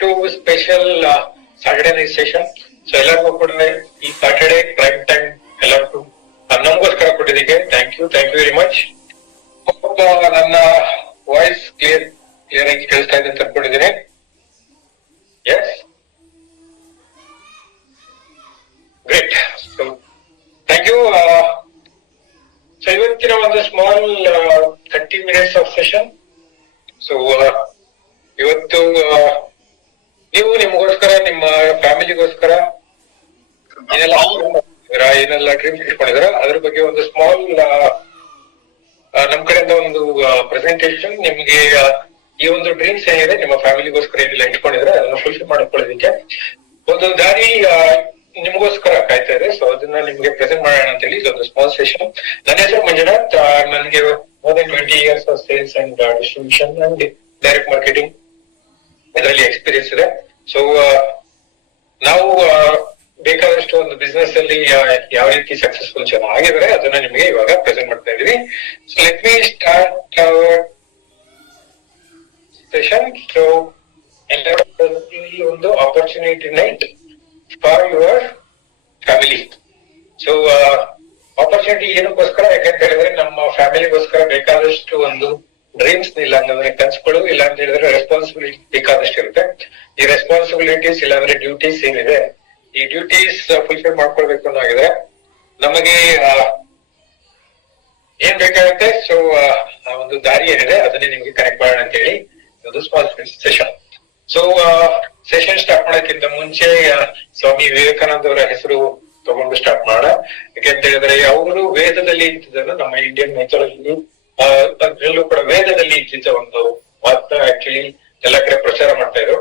To special Saturday night session. So ಎಲ್ಲರಿಗೂ ಕೂಡ ಈ ಸಾಟರ್ಡೆ ಪ್ರೈಮ್ ಟೈಮ್ ಎಲ್ಲರಿಗೂ ನಮಗೋಸ್ಕರ ಕೊಟ್ಟಿದ್ದಕ್ಕೆ ಥ್ಯಾಂಕ್ ಯು ವೆರಿ ಮಚ್. ನನ್ನ ವಾಯ್ಸ್ ಕ್ಲಿಯರ್ ಆಗಿ ಕೇಳಿಸ್ತಾ ಇದೆ ಅಂತ ಅನ್ಕೊಂಡಿದ್ದೀನಿ. Yes, great. So thank you. So ಇವತ್ತಿನ ಒಂದು small 30 minutes of session. So ಇವತ್ತು ನೀವು ನಿಮಗೋಸ್ಕರ, ನಿಮ್ಮ ಫ್ಯಾಮಿಲಿಗೋಸ್ಕರ ಏನೆಲ್ಲ ಡ್ರೀಮ್ಸ್ ಇಟ್ಕೊಂಡಿದ್ರ ಅದ್ರ ಬಗ್ಗೆ ಒಂದು ಸ್ಮಾಲ್ ನಮ್ ಕಡೆಯಿಂದ ಒಂದು ಪ್ರೆಸೆಂಟೇಶನ್. ನಿಮ್ಗೆ ಈ ಒಂದು ಡ್ರೀಮ್ಸ್ ಏನಿದೆ, ನಿಮ್ಮ ಫ್ಯಾಮಿಲಿಗೋಸ್ಕರ ಏನೆಲ್ಲ ಇಟ್ಕೊಂಡಿದ್ರೆ ಅದನ್ನ ಫುಲ್ಫಿಲ್ ಮಾಡ್ಕೊಳ್ಳೋದಕ್ಕೆ ಒಂದು ದಾರಿ ನಿಮಗೋಸ್ಕರ ಕಾಯ್ತಾ ಇದೆ. ಸೊ ಅದನ್ನ ನಿಮ್ಗೆ ಪ್ರೆಸೆಂಟ್ ಮಾಡೋಣ ಅಂತ ಹೇಳಿ ಇದೊಂದು ಸ್ಮಾಲ್ ಸೆಷನ್. ನನ್ನ ಹೆಸರು ಮಂಜುನಾಥ್. ನನಗೆ more than 20 years of sales and distribution and direct marketing ಇದರಲ್ಲಿ ಎಕ್ಸ್ಪೀರಿಯನ್ಸ್ ಇದೆ. ಸೊ ನಾವು ಬೇಕಾದಷ್ಟು ಒಂದು ಬಿಸ್ನೆಸ್ ಅಲ್ಲಿ ಯಾವ ರೀತಿ ಸಕ್ಸಸ್ಫುಲ್ ಜನ ಆಗಿದ್ರೆ ಅದನ್ನ ನಿಮಗೆ ಇವಾಗ ಪ್ರೆಸೆಂಟ್ ಮಾಡ್ತಾ ಇದೀವಿ. So let me start our session. So ಈ ಒಂದು opportunity night for your family. So opportunity ಏನಕ್ಕೋಸ್ಕರ, ಯಾಕಂತ ಹೇಳಿದ್ರೆ ನಮ್ಮ ಫ್ಯಾಮಿಲಿಗೋಸ್ಕರ ಬೇಕಾದಷ್ಟು ಒಂದು ಡ್ರೀಮ್ಸ್, ಇಲ್ಲ ಅಂದ್ರೆ ಕನ್ಸುಗಳು, ಇಲ್ಲ ಅಂತ ಹೇಳಿದ್ರೆ ರೆಸ್ಪಾನ್ಸಿಬಿಲಿಟಿ ಬೇಕಾದಷ್ಟು ಇರುತ್ತೆ. ಈ ರೆಸ್ಪಾನ್ಸಿಬಿಲಿಟೀಸ್ ಇಲ್ಲ ಅಂದ್ರೆ ಡ್ಯೂಟೀಸ್ ಏನಿದೆ, ಈ ಡ್ಯೂಟೀಸ್ ಫುಲ್ಫಿಲ್ ಮಾಡ್ಕೊಳ್ಬೇಕು ಅನ್ನೋಗಿದ್ರೆ ನಮಗೆ ಏನ್ ಬೇಕಾಗುತ್ತೆ. ಸೊ ಆ ಒಂದು ದಾರಿ ಏನಿದೆ ಅದನ್ನೇ ನಿಮ್ಗೆ ಕನೆಕ್ಟ್ ಮಾಡೋಣ ಅಂತ ಹೇಳಿ ಒಂದು small session. So session start ಮಾಡೋಕ್ಕಿಂತ ಮುಂಚೆ ಸ್ವಾಮಿ ವಿವೇಕಾನಂದ ಅವರ ಹೆಸರು ತಗೊಂಡು ಸ್ಟಾರ್ಟ್ ಮಾಡೋಣ. ಯಾಕೆಂತ ಹೇಳಿದ್ರೆ ಅವರು ವೇದದಲ್ಲಿ ಇದ್ದಿದ್ದನ್ನು ನಮ್ಮ ಇಂಡಿಯನ್ ಮೈಥಾಲಜಿ ಅದ್ರಲ್ಲೂ ಕೂಡ ವೇದದಲ್ಲಿ ಇದ್ದಿದ್ದ ಒಂದು ಮಾತನ್ನ ಆಕ್ಚುಲಿ ಎಲ್ಲ ಕಡೆ ಪ್ರಚಾರ ಮಾಡ್ತಾ ಇದ್ರು.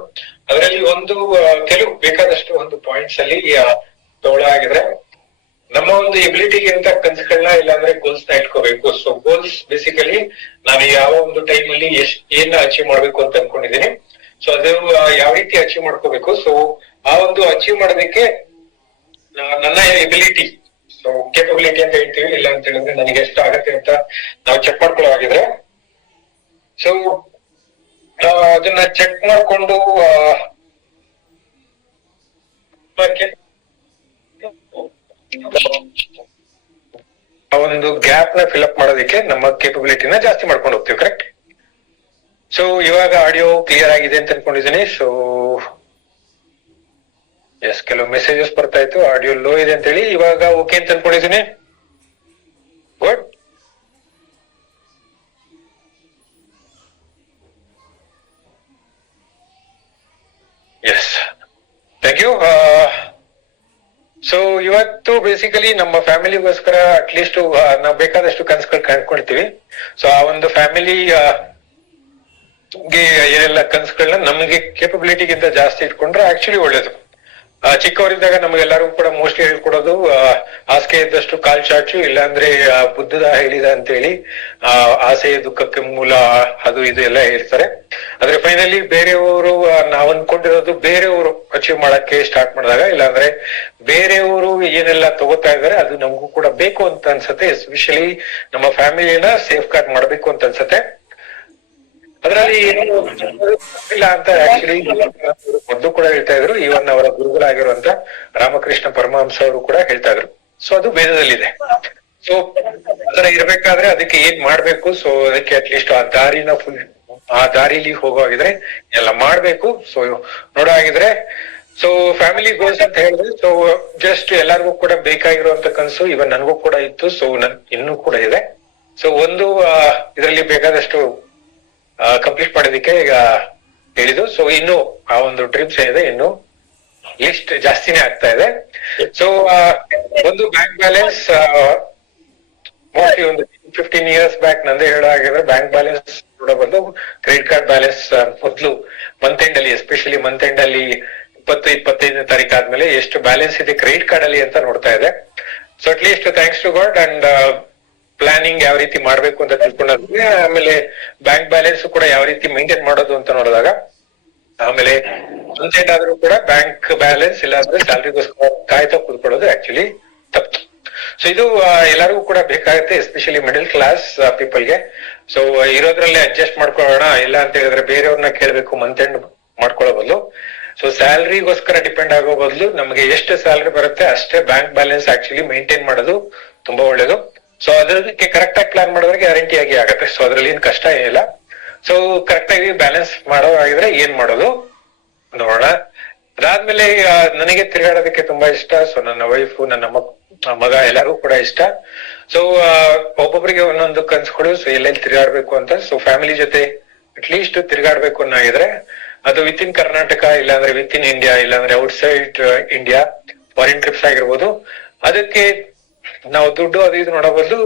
ಅದರಲ್ಲಿ ಒಂದು ಕೆಲವು ಬೇಕಾದಷ್ಟು ಒಂದು ಪಾಯಿಂಟ್ಸ್ ಅಲ್ಲಿ ತೋಳ ಆಗಿದ್ರೆ ನಮ್ಮ ಒಂದು ಎಬಿಲಿಟಿಗಿಂತ ಕನ್ಸುಗಳನ್ನ ಇಲ್ಲಾಂದ್ರೆ ಗೋಲ್ಸ್ ನ ಇಟ್ಕೋಬೇಕು. ಸೊ ಗೋಲ್ಸ್ ಬೇಸಿಕಲಿ ನಾನು ಯಾವ ಒಂದು ಟೈಮ್ ಅಲ್ಲಿ ಏನ್ ಅಚೀವ್ ಮಾಡ್ಬೇಕು ಅಂತ ಅನ್ಕೊಂಡಿದ್ದೀನಿ. ಸೊ ಅದು ಯಾವ ರೀತಿ ಅಚೀವ್ ಮಾಡ್ಕೋಬೇಕು. ಸೊ ಆ ಒಂದು ಅಚೀವ್ ಮಾಡೋದಕ್ಕೆ ನನ್ನ ಎಬಿಲಿಟಿ, ಸೊ ಕೇಪಬಿಲಿಟಿ ಅಂತ ಹೇಳ್ತೀವಿ, ಇಲ್ಲ ಅಂತ ಹೇಳಿದ್ರೆ ನನಗೆ ಎಷ್ಟು ಆಗತ್ತೆ ಅಂತ ನಾವು ಚೆಕ್ ಮಾಡ್ಕೊಳ್ಳೋ ಆಗಿದ್ರೆ, ಸೊ ಅದನ್ನ ಚೆಕ್ ಮಾಡ್ಕೊಂಡು ಆ ಒಂದು ಗ್ಯಾಪ್ ನ ಫಿಲ್ಅಪ್ ಮಾಡೋದಕ್ಕೆ ನಮ್ಮ ಕೇಪಬಿಲಿಟಿನ ಜಾಸ್ತಿ ಮಾಡ್ಕೊಂಡು ಹೋಗ್ತೀವಿ. ಕರೆಕ್ಟ್. ಸೊ ಇವಾಗ ಆಡಿಯೋ ಕ್ಲಿಯರ್ ಆಗಿದೆ ಅಂತ ಅನ್ಕೊಂಡಿದ್ದೀನಿ. ಸೊ ಎಸ್, ಕೆಲವು ಮೆಸೇಜಸ್ ಬರ್ತಾ ಇತ್ತು ಆಡಿಯೋ ಲೋ ಇದೆ ಅಂತ ಹೇಳಿ. ಇವಾಗ ಓಕೆ ಅಂತ ಅನ್ಕೊಂಡಿದ್ದೀನಿ. Good. Yes, thank you. So ಇವತ್ತು ಬೇಸಿಕಲಿ ನಮ್ಮ ಫ್ಯಾಮಿಲಿಗೋಸ್ಕರ ಅಟ್ಲೀಸ್ಟ್ ನಾವು ಬೇಕಾದಷ್ಟು ಕನ್ಸುಗಳು ಕಂಡ್ಕೊಳ್ತೀವಿ. ಸೊ ಆ ಒಂದು ಫ್ಯಾಮಿಲಿ ಏನೆಲ್ಲ ಕನ್ಸುಗಳನ್ನ ನಮಗೆ ಕೇಪಬಿಲಿಟಿಗಿಂತ ಜಾಸ್ತಿ ಇಟ್ಕೊಂಡ್ರೆ ಆಕ್ಚುಲಿ ಒಳ್ಳೇದು. ಚಿಕ್ಕವರಿದ್ದಾಗ ನಮಗೆಲ್ಲರಿಗೂ ಕೂಡ ಮೋಸ್ಟ್ಲಿ ಹೇಳ್ಕೊಡೋದು ಹಾಸಿಗೆ ಇದ್ದಷ್ಟು ಕಾಲ್ ಚಾಚು, ಇಲ್ಲಾಂದ್ರೆ ಬುದ್ಧದ ಹೇಳಿದ ಅಂತ ಹೇಳಿ ಆಸೆ ದುಃಖಕ್ಕೆ ಮೂಲ, ಅದು ಇದು ಎಲ್ಲ ಹೇಳ್ತಾರೆ. ಆದ್ರೆ ಫೈನಲಿ ಬೇರೆಯವರು ನಾವ್ ಅನ್ಕೊಂಡಿರೋದು ಬೇರೆಯವರು ಅಚೀವ್ ಮಾಡಕ್ಕೆ ಸ್ಟಾರ್ಟ್ ಮಾಡಿದಾಗ, ಇಲ್ಲಾಂದ್ರೆ ಬೇರೆಯವರು ಏನೆಲ್ಲ ತಗೋತಾ ಇದಾರೆ ಅದು ನಮಗೂ ಕೂಡ ಬೇಕು ಅಂತ ಅನ್ಸತ್ತೆ. ಎಸ್ಪೆಷಲಿ ನಮ್ಮ ಫ್ಯಾಮಿಲಿನ ಸೇಫ್ ಗಾರ್ಡ್ ಮಾಡ್ಬೇಕು ಅಂತ ಅನ್ಸತ್ತೆ. ಅದರಲ್ಲಿ ಏನು ಇಲ್ಲ ಅಂತ ಆಕ್ಚುಲಿ ಮೊದಲು ಕೂಡ ಹೇಳ್ತಾ ಇದ್ರು. ಈವನ್ ಅವರ ಗುರುಗಳಾಗಿರುವಂತ ರಾಮಕೃಷ್ಣ ಪರಮಹಂಸ ಅವರು ಕೂಡ ಹೇಳ್ತಾ ಇದ್ರು. ಸೊ ಅದು ವೇದದಲ್ಲಿದೆ. ಸೊ ಅದರ ಇರ್ಬೇಕಾದ್ರೆ ಅದಕ್ಕೆ ಏನ್ ಮಾಡ್ಬೇಕು, ಸೊ ಅದಕ್ಕೆ ಅಟ್ಲೀಸ್ಟ್ ಆ ದಾರಿಲಿ ಹೋಗೋವಾಗಿದ್ರೆ ಎಲ್ಲ ಮಾಡ್ಬೇಕು. ಸೊ ನೋಡೋ ಆಗಿದ್ರೆ ಸೊ ಫ್ಯಾಮಿಲಿ ಗೋಲ್ಸ್ ಅಂತ ಹೇಳಿದ್ರೆ, ಸೊ ಜಸ್ಟ್ ಎಲ್ಲರಿಗೂ ಕೂಡ ಬೇಕಾಗಿರುವಂತ ಕನಸು ಇವನ್ ನನಗೂ ಕೂಡ ಇತ್ತು. ಸೊ ಇನ್ನೂ ಕೂಡ ಇದೆ. ಸೊ ಒಂದು ಇದರಲ್ಲಿ ಬೇಕಾದಷ್ಟು ಕಂಪ್ಲೀಟ್ ಮಾಡೋದಕ್ಕೆ ಈಗ ಹೇಳಿದ್ದು. ಸೊ ಇನ್ನು ಆ ಒಂದು ಡ್ರೀಮ್ಸ್ ಏನಿದೆ ಇನ್ನು ಲಿಸ್ಟ್ ಜಾಸ್ತಿನೇ ಆಗ್ತಾ ಇದೆ. ಸೊ ಒಂದು ಬ್ಯಾಂಕ್ ಬ್ಯಾಲೆನ್ಸ್ ಮೋಸ್ಟ್ಲಿ ಒಂದು 15 years ಬ್ಯಾಕ್ ನಂದೇ ಹೇಳೋ ಆಗಿದ್ರೆ ಬ್ಯಾಂಕ್ ಬ್ಯಾಲೆನ್ಸ್ ಕೂಡ ಬಂದು ಕ್ರೆಡಿಟ್ ಕಾರ್ಡ್ ಬ್ಯಾಲೆನ್ಸ್ ಮೊದಲು ಮಂತ್ ಎಂಡ್ ಅಲ್ಲಿ, ಎಸ್ಪೆಷಲಿ ಮಂತ್ ಎಂಡ್ ಅಲ್ಲಿ 20-25ನೇ ತಾರೀಕು ಆದ್ಮೇಲೆ ಎಷ್ಟು ಬ್ಯಾಲೆನ್ಸ್ ಇದೆ ಕ್ರೆಡಿಟ್ ಕಾರ್ಡ್ ಅಲ್ಲಿ ಅಂತ ನೋಡ್ತಾ ಇದೆ. So at least thanks to God and planning ಯಾವ ರೀತಿ ಮಾಡ್ಬೇಕು ಅಂತ ತಿಳ್ಕೊಂಡಾದ್ರೆ, ಆಮೇಲೆ ಬ್ಯಾಂಕ್ ಬ್ಯಾಲೆನ್ಸ್ ಕೂಡ ಯಾವ ರೀತಿ ಮೇಂಟೈನ್ ಮಾಡೋದು ಅಂತ ನೋಡಿದಾಗ, ಆಮೇಲೆ ಮಂತ್ ಎಂಡ್ ಆದ್ರೂ ಕೂಡ ಬ್ಯಾಂಕ್ ಬ್ಯಾಲೆನ್ಸ್ ಇಲ್ಲಾಂದ್ರೆ ಸ್ಯಾಲ್ರಿಗೋಸ್ಕರ ಕಾಯ್ತಾ ಕೂತ್ಕೊಳ್ಳೋದು ಆಕ್ಚುಲಿ ತಪ್ಪು. ಸೊ ಇದು ಎಲ್ಲರಿಗೂ ಕೂಡ ಬೇಕಾಗುತ್ತೆ, ಎಸ್ಪೆಷಲಿ ಮಿಡಲ್ ಕ್ಲಾಸ್ ಪೀಪಲ್ಗೆ. ಸೊ ಇರೋದ್ರಲ್ಲೇ ಅಡ್ಜಸ್ಟ್ ಮಾಡ್ಕೊಳ್ಳೋಣ, ಇಲ್ಲ ಅಂತ ಹೇಳಿದ್ರೆ ಬೇರೆಯವ್ರನ್ನ ಕೇಳ್ಬೇಕು ಮಂತ್ ಎಂಡ್ ಮಾಡ್ಕೊಳ್ಳೋ ಬದಲು, ಸೊ ಸ್ಯಾಲ್ರಿಗೋಸ್ಕರ ಡಿಪೆಂಡ್ ಆಗೋ ಬದಲು ನಮಗೆ ಎಷ್ಟು ಸ್ಯಾಲ್ರಿ ಬರುತ್ತೆ ಅಷ್ಟೇ ಬ್ಯಾಂಕ್ ಬ್ಯಾಲೆನ್ಸ್ ಆಕ್ಚುಲಿ ಮೇಂಟೈನ್ ಮಾಡೋದು ತುಂಬಾ ಒಳ್ಳೇದು. ಸೊ ಅದಕ್ಕೆ ಕರೆಕ್ಟ್ ಆಗಿ ಪ್ಲಾನ್ ಮಾಡಿದ್ರೆ ಗ್ಯಾರಂಟಿ ಆಗಿ ಆಗುತ್ತೆ. ಸೊ ಅದ್ರಲ್ಲಿ ಏನ್ ಕಷ್ಟ ಏನಿಲ್ಲ. ಸೊ ಕರೆಕ್ಟ್ ಆಗಿ ಬ್ಯಾಲೆನ್ಸ್ ಮಾಡೋ ಆಗಿದ್ರೆ ಏನ್ ಮಾಡೋದು ನೋಡೋಣ. ಅದಾದ್ಮೇಲೆ ನನಗೆ ತಿರುಗಾಡೋದಕ್ಕೆ ತುಂಬಾ ಇಷ್ಟ. ಸೊ ನನ್ನ ವೈಫ್, ನನ್ನ ಮಗ ಎಲ್ಲರಿಗೂ ಕೂಡ ಇಷ್ಟ. ಸೊ ಒಬ್ಬೊಬ್ಬರಿಗೆ ಒಂದೊಂದು ಕನ್ಸುಗಳು. ಸೊ ಎಲ್ಲೆಲ್ಲಿ ತಿರುಗಾಡ್ಬೇಕು ಅಂತ. ಸೊ ಫ್ಯಾಮಿಲಿ ಜೊತೆ ಅಟ್ಲೀಸ್ಟ್ ತಿರುಗಾಡ್ಬೇಕು ಅನ್ನೋಗಿದ್ರೆ ಅದು ವಿತ್ ಇನ್ ಕರ್ನಾಟಕ, ಇಲ್ಲಾಂದ್ರೆ ವಿತ್ ಇನ್ ಇಂಡಿಯಾ, ಇಲ್ಲಾಂದ್ರೆ ಔಟ್ಸೈಡ್ ಇಂಡಿಯಾ ಫಾರಿನ್ ಟ್ರಿಪ್ಸ್ ಆಗಿರ್ಬೋದು. ಅದಕ್ಕೆ ನಾವು ದುಡ್ಡು ಅದು ಇದು ನೋಡೋ ಬದಲು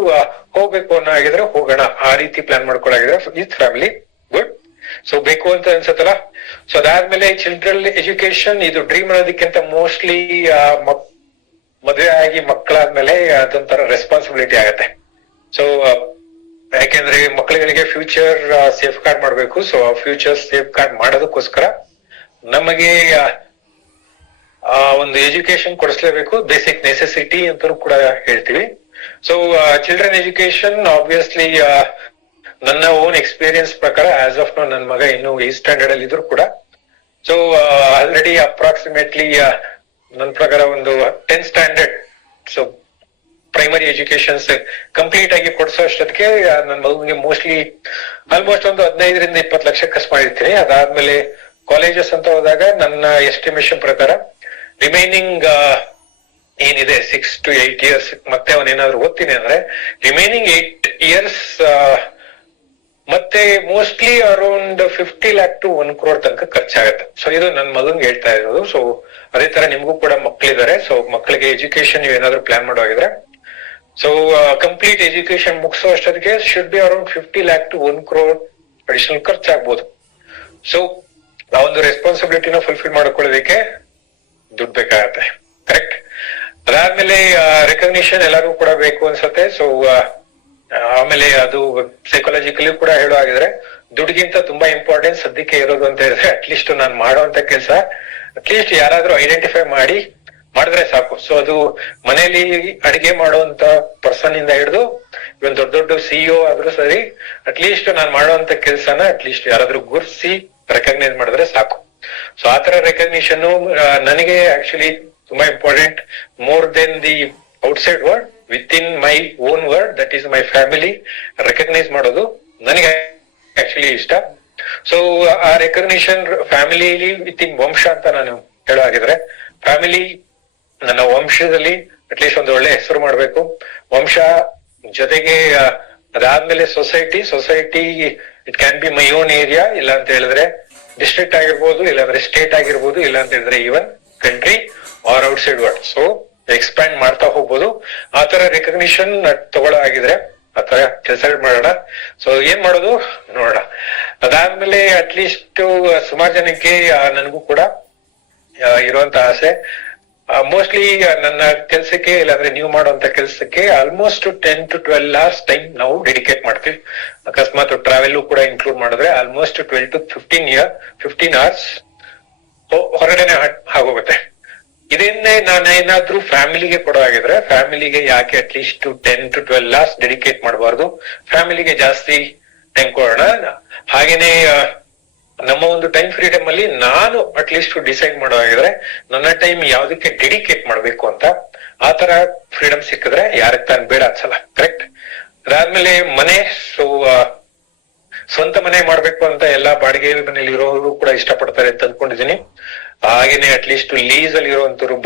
ಹೋಗ್ಬೇಕು ಅನ್ನೋ ಆಗಿದ್ರೆ ಹೋಗೋಣ, ಆ ರೀತಿ ಪ್ಲಾನ್ ಮಾಡ್ಕೊಳ್ಳಾಗಿದ್ರೆ ವಿತ್ ಫ್ಯಾಮಿಲಿ ಗುಡ್. ಸೊ ಬೇಕು ಅಂತ ಅನ್ಸತ್ತಲ್ಲ. ಸೊ ಅದಾದ್ಮೇಲೆ ಚಿಲ್ಡ್ರನ್ ಎಜುಕೇಶನ್, ಇದು ಡ್ರೀಮ್ ಅನ್ನೋದಕ್ಕಿಂತ ಮೋಸ್ಟ್ಲಿ ಮದುವೆ ಆಗಿ ಮಕ್ಕಳಾದ್ಮೇಲೆ ಅದೊಂಥರ ರೆಸ್ಪಾನ್ಸಿಬಿಲಿಟಿ ಆಗತ್ತೆ. ಸೊ ಯಾಕೆಂದ್ರೆ ಮಕ್ಕಳುಗಳಿಗೆ ಫ್ಯೂಚರ್ ಸೇಫ್ ಗಾರ್ಡ್ ಮಾಡ್ಬೇಕು. ಸೊ ಫ್ಯೂಚರ್ ಸೇಫ್ ಗಾರ್ಡ್ ಮಾಡೋದಕ್ಕೋಸ್ಕರ ನಮಗೆ ಒಂದು ಎಜುಕೇಶನ್ ಕೊಡಿಸ್ಲೇಬೇಕು. ಬೇಸಿಕ್ ನೆಸೆಸಿಟಿ ಅಂತಲೂ ಕೂಡ ಹೇಳ್ತೀವಿ. ಸೊ ಚಿಲ್ಡ್ರನ್ ಎಜುಕೇಶನ್ ಆಬ್ವಿಯಸ್ಲಿ ನನ್ನ ಓನ್ ಎಕ್ಸ್ಪೀರಿಯನ್ಸ್ ಪ್ರಕಾರ ಆಸ್ ಆಫ್ ನೋ ನನ್ನ ಮಗ ಇನ್ನು 8th ಸ್ಟ್ಯಾಂಡರ್ಡ್ ಅಲ್ಲಿ ಇದ್ರು ಕೂಡ, ಸೊ ಆಲ್ರೆಡಿ ಅಪ್ರಾಕ್ಸಿಮೇಟ್ಲಿ ನನ್ನ ಪ್ರಕಾರ ಒಂದು 10th standard, so primary educations complete ಆಗಿ ಕೊಡ್ಸೋ ಅಷ್ಟೊತ್ತಿಗೆ ನನ್ನ ಮಗುವಿಗೆ ಆಲ್ಮೋಸ್ಟ್ ಒಂದು 15-20 ಲಕ್ಷ ಖರ್ಚು ಮಾಡಿರ್ತೀನಿ. ಅದಾದ್ಮೇಲೆ ಕಾಲೇಜಸ್ ಅಂತ ಹೋದಾಗ ನನ್ನ ಎಸ್ಟಿಮೇಶನ್ ಪ್ರಕಾರ ರಿಮೈನಿಂಗ್ ಏನಿದೆ 6 to 8 years, ಮತ್ತೆ ಅವನೇನಾದ್ರು ಓದ್ತೀನಿ ಅಂದ್ರೆ ರಿಮೈನಿಂಗ್ 8 years ಮತ್ತೆ mostly around 50 lakh to 1 crore ತನಕ ಖರ್ಚಾಗತ್ತೆ. ಸೊ ಇದು ನನ್ನ ಮಗನ್ಗೆ ಹೇಳ್ತಾ ಇರೋದು. ಸೊ ಅದೇ ತರ ನಿಮ್ಗೂ ಕೂಡ ಮಕ್ಕಳಿದ್ದಾರೆ. ಸೊ ಮಕ್ಕಳಿಗೆ ಎಜುಕೇಶನ್ ನೀವು ಏನಾದ್ರು ಪ್ಲಾನ್ ಮಾಡೋಗಿದ್ರೆ, ಸೊ ಕಂಪ್ಲೀಟ್ ಎಜುಕೇಶನ್ ಮುಗಿಸೋ ಅಷ್ಟೊತ್ತಿಗೆ should be around 50 lakh to 1 crore additional ಖರ್ಚಾಗ್ಬೋದು. ಸೊ ಆ ಒಂದು ರೆಸ್ಪಾನ್ಸಿಬಿಲಿಟಿನ ಫುಲ್ಫಿಲ್ ಮಾಡ್ಕೊಳ್ಳೋದಕ್ಕೆ ದುಡ್ಡು ಬೇಕಾಗತ್ತೆ, ಕರೆಕ್ಟ್. ಅದಾದ್ಮೇಲೆ ರೆಕಗ್ನಿಷನ್ ಎಲ್ಲರಿಗೂ ಕೂಡ ಬೇಕು ಅನ್ಸತ್ತೆ. ಸೊ ಆಮೇಲೆ ಅದು ಸೈಕಾಲಜಿಕಲಿ ಕೂಡ ಹೇಳೋ ಆಗಿದ್ರೆ ದುಡ್ಡಿಗಿಂತ ತುಂಬಾ ಇಂಪಾರ್ಟೆನ್ಸ್ ಸದ್ಯಕ್ಕೆ ಇರೋದು ಅಂತ ಹೇಳಿದ್ರೆ ಅಟ್ಲೀಸ್ಟ್ ನಾನು ಮಾಡುವಂತ ಕೆಲಸ ಅಟ್ಲೀಸ್ಟ್ ಯಾರಾದ್ರೂ ಐಡೆಂಟಿಫೈ ಮಾಡಿದ್ರೆ ಸಾಕು. ಸೊ ಅದು ಮನೆಯಲ್ಲಿ ಅಡಿಗೆ ಮಾಡುವಂತ ಪರ್ಸನ್ ಇಂದ ಹಿಡಿದು ಇವನ್ ದೊಡ್ಡ ದೊಡ್ಡ CEO ಆದ್ರೂ ಸರಿ, ಅಟ್ಲೀಸ್ಟ್ ನಾನು ಮಾಡುವಂತ ಕೆಲ್ಸನ ಅಟ್ಲೀಸ್ಟ್ ಯಾರಾದ್ರೂ ಗುರ್ಸಿ ರೆಕಗ್ನೈಸ್ ಮಾಡಿದ್ರೆ ಸಾಕು. ಸೊ ಆತರ ರೆಕಗ್ನಿಷನ್ ನನಗೆ ಆಕ್ಚುಲಿ ತುಂಬಾ important, more than the outside world, with in my own world, that is my family recognise ಮಾಡೋದು ನನಗೆ ಆಕ್ಚುಲಿ ಇಷ್ಟ. ಸೊ ಆ ರೆಕಗ್ನಿಷನ್ ಫ್ಯಾಮಿಲಿಲಿ ವಿತ್ ಇನ್ ವಂಶ ಅಂತ ನಾನು ಹೇಳೋ ಹಾಗಿದ್ರೆ, ಫ್ಯಾಮಿಲಿ ನನ್ನ ವಂಶದಲ್ಲಿ ಅಟ್ಲೀಸ್ಟ್ ಒಂದು ಒಳ್ಳೆ ಹೆಸರು ಮಾಡ್ಬೇಕು. ವಂಶ ಜೊತೆಗೆ ಅದಾದ್ಮೇಲೆ society it can be my own area, ಇಲ್ಲ ಅಂತ ಹೇಳಿದ್ರೆ ಡಿಸ್ಟ್ರಿಕ್ಟ್ ಆಗಿರ್ಬೋದು, ಇಲ್ಲಾಂದ್ರೆ ಸ್ಟೇಟ್ ಆಗಿರ್ಬೋದು, ಇಲ್ಲ ಅಂತ ಹೇಳಿದ್ರೆ even country or outside world. So expand ಮಾಡ್ತಾ ಹೋಗ್ಬೋದು. ಆತರ ರೆಕಗ್ನಿಷನ್ ತಗೊಳ್ಳೋ ಆಗಿದ್ರೆ ಆತರ ಕೆಲಸಗಳು ಮಾಡೋಣ. ಸೊ ಏನ್ ಮಾಡೋದು ನೋಡೋಣ. ಅದಾದ್ಮೇಲೆ ಅಟ್ಲೀಸ್ಟ್ ಸುಮಾರು ಜನಕ್ಕೆ ನನಗೂ ಕೂಡ ಇರುವಂತ ಆಸೆ, ಮೋಸ್ಟ್ಲಿ ನನ್ನ ಕೆಲ್ಸಕ್ಕೆ ಇಲ್ಲಾಂದ್ರೆ ನೀವು ಮಾಡುವಂತ ಕೆಲ್ಸಕ್ಕೆ ಆಲ್ಮೋಸ್ಟ್ 10 to 12 hours ಟೈಮ್ ನಾವು ಡೆಡಿಕೇಟ್ ಮಾಡ್ತೀವಿ. ಅಕಸ್ಮಾತ್ ಟ್ರಾವೆಲ್ ಕೂಡ ಇನ್ಕ್ಲೂಡ್ ಮಾಡಿದ್ರೆ ಆಲ್ಮೋಸ್ಟ್ 12 to 15 hours ಹೊರಗಡೆನೆ ಆಗೋಗುತ್ತೆ. ಇದನ್ನೇ ನಾನು ಏನಾದ್ರೂ ಫ್ಯಾಮಿಲಿಗೆ ಕೊಡೋ ಆಗಿದ್ರೆ ಫ್ಯಾಮಿಲಿಗೆ ಯಾಕೆ ಅಟ್ಲೀಸ್ಟ್ 10 to 12 hours ಡೆಡಿಕೇಟ್ ಮಾಡಬಾರ್ದು, ಫ್ಯಾಮಿಲಿಗೆ ಜಾಸ್ತಿ ಟೈಮ್ ಕೊಡೋಣ. ಹಾಗೇನೆ ನಮ್ಮ ಒಂದು ಟೈಮ್ ಫ್ರೀಡಮ್ ಅಲ್ಲಿ ನಾನು ಅಟ್ಲೀಸ್ಟ್ ಡಿಸೈಡ್ ಮಾಡೋ ಆಗಿದ್ರೆ ನನ್ನ ಟೈಮ್ ಯಾವ್ದಕ್ಕೆ ಡೆಡಿಕೇಟ್ ಮಾಡ್ಬೇಕು ಅಂತ, ಆತರ ಫ್ರೀಡಮ್ ಸಿಕ್ಕಿದ್ರೆ ಯಾರಿಗೆ ತಾನು ಬೇಡ ಅನ್ಸಲ್ಲ, ಕರೆಕ್ಟ್. ಅದಾದ್ಮೇಲೆ ಮನೆ, ಸೊ ಸ್ವಂತ ಮನೆ ಮಾಡ್ಬೇಕು ಅಂತ ಎಲ್ಲಾ ಬಾಡಿಗೆ ಮನೇಲಿ ಇರೋರು ಕೂಡ ಇಷ್ಟಪಡ್ತಾರೆ ಅಂತ ಅನ್ಕೊಂಡಿದೀನಿ. ಹಾಗೇನೆ ಅಟ್ಲೀಸ್ಟ್ ಲೀಸ್ ಅಲ್ಲಿ ಇರುವಂತವ್ರು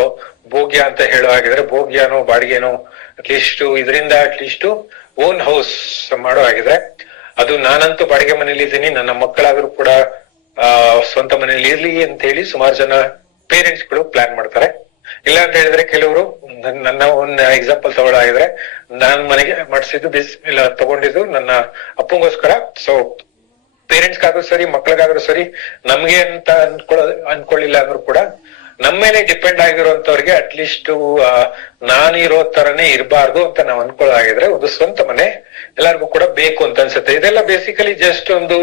ಭೋಗ್ಯ ಅಂತ ಹೇಳೋ ಆಗಿದ್ರೆ, ಭೋಗ್ಯನೋ ಬಾಡಿಗೆನೋ ಅಟ್ಲೀಸ್ಟ್ ಇದರಿಂದ ಅಟ್ಲೀಸ್ಟ್ ಓನ್ ಹೌಸ್ ಮಾಡೋ ಆಗಿದ್ರೆ, ಅದು ನಾನಂತೂ ಬಾಡಿಗೆ ಮನೇಲಿ ಇದ್ದೀನಿ, ನನ್ನ ಮಕ್ಕಳಾದ್ರೂ ಕೂಡ ಸ್ವಂತ ಮನೇಲಿ ಇರ್ಲಿ ಅಂತ ಹೇಳಿ ಸುಮಾರು ಜನ ಪೇರೆಂಟ್ಸ್ ಗಳು ಪ್ಲಾನ್ ಮಾಡ್ತಾರೆ. ಇಲ್ಲ ಅಂತ ಹೇಳಿದ್ರೆ ಕೆಲವರು, ನನ್ನ ಒಂದ್ ಎಕ್ಸಾಂಪಲ್ ತಗೊಳ್ಳೋ ಆಗಿದ್ರೆ, ನಾನ್ ಮನೆಗೆ ಮಾಡಿಸಿದ್ದು ಇಲ್ಲ ತಗೊಂಡಿದ್ದು ನನ್ನ ಅಪ್ಪಂಗೋಸ್ಕರ. ಸೊ ಪೇರೆಂಟ್ಸ್ಗಾದ್ರೂ ಸರಿ, ಮಕ್ಳಿಗಾದ್ರೂ ಸರಿ, ನಮ್ಗೆ ಅಂತ ಅನ್ಕೊಳ್ಳಿಲ್ಲ ಅಂದ್ರೂ ಕೂಡ ನಮ್ಮ ಮೇಲೆ ಡಿಪೆಂಡ್ ಆಗಿರುವಂತವ್ರಿಗೆ ಅಟ್ಲೀಸ್ಟ್ ನಾನು ಇರೋ ತರನೇ ಇರಬಾರ್ದು ಅಂತ ನಾವ್ ಅನ್ಕೊಳ್ಳೋ ಆಗಿದ್ರೆ ಒಂದು ಸ್ವಂತ ಮನೆ ಎಲ್ಲರಿಗೂ ಕೂಡ ಬೇಕು ಅಂತ ಅನ್ಸುತ್ತೆ. ಇದೆಲ್ಲ ಬೇಸಿಕಲಿ ಜಸ್ಟ್ ಒಂದು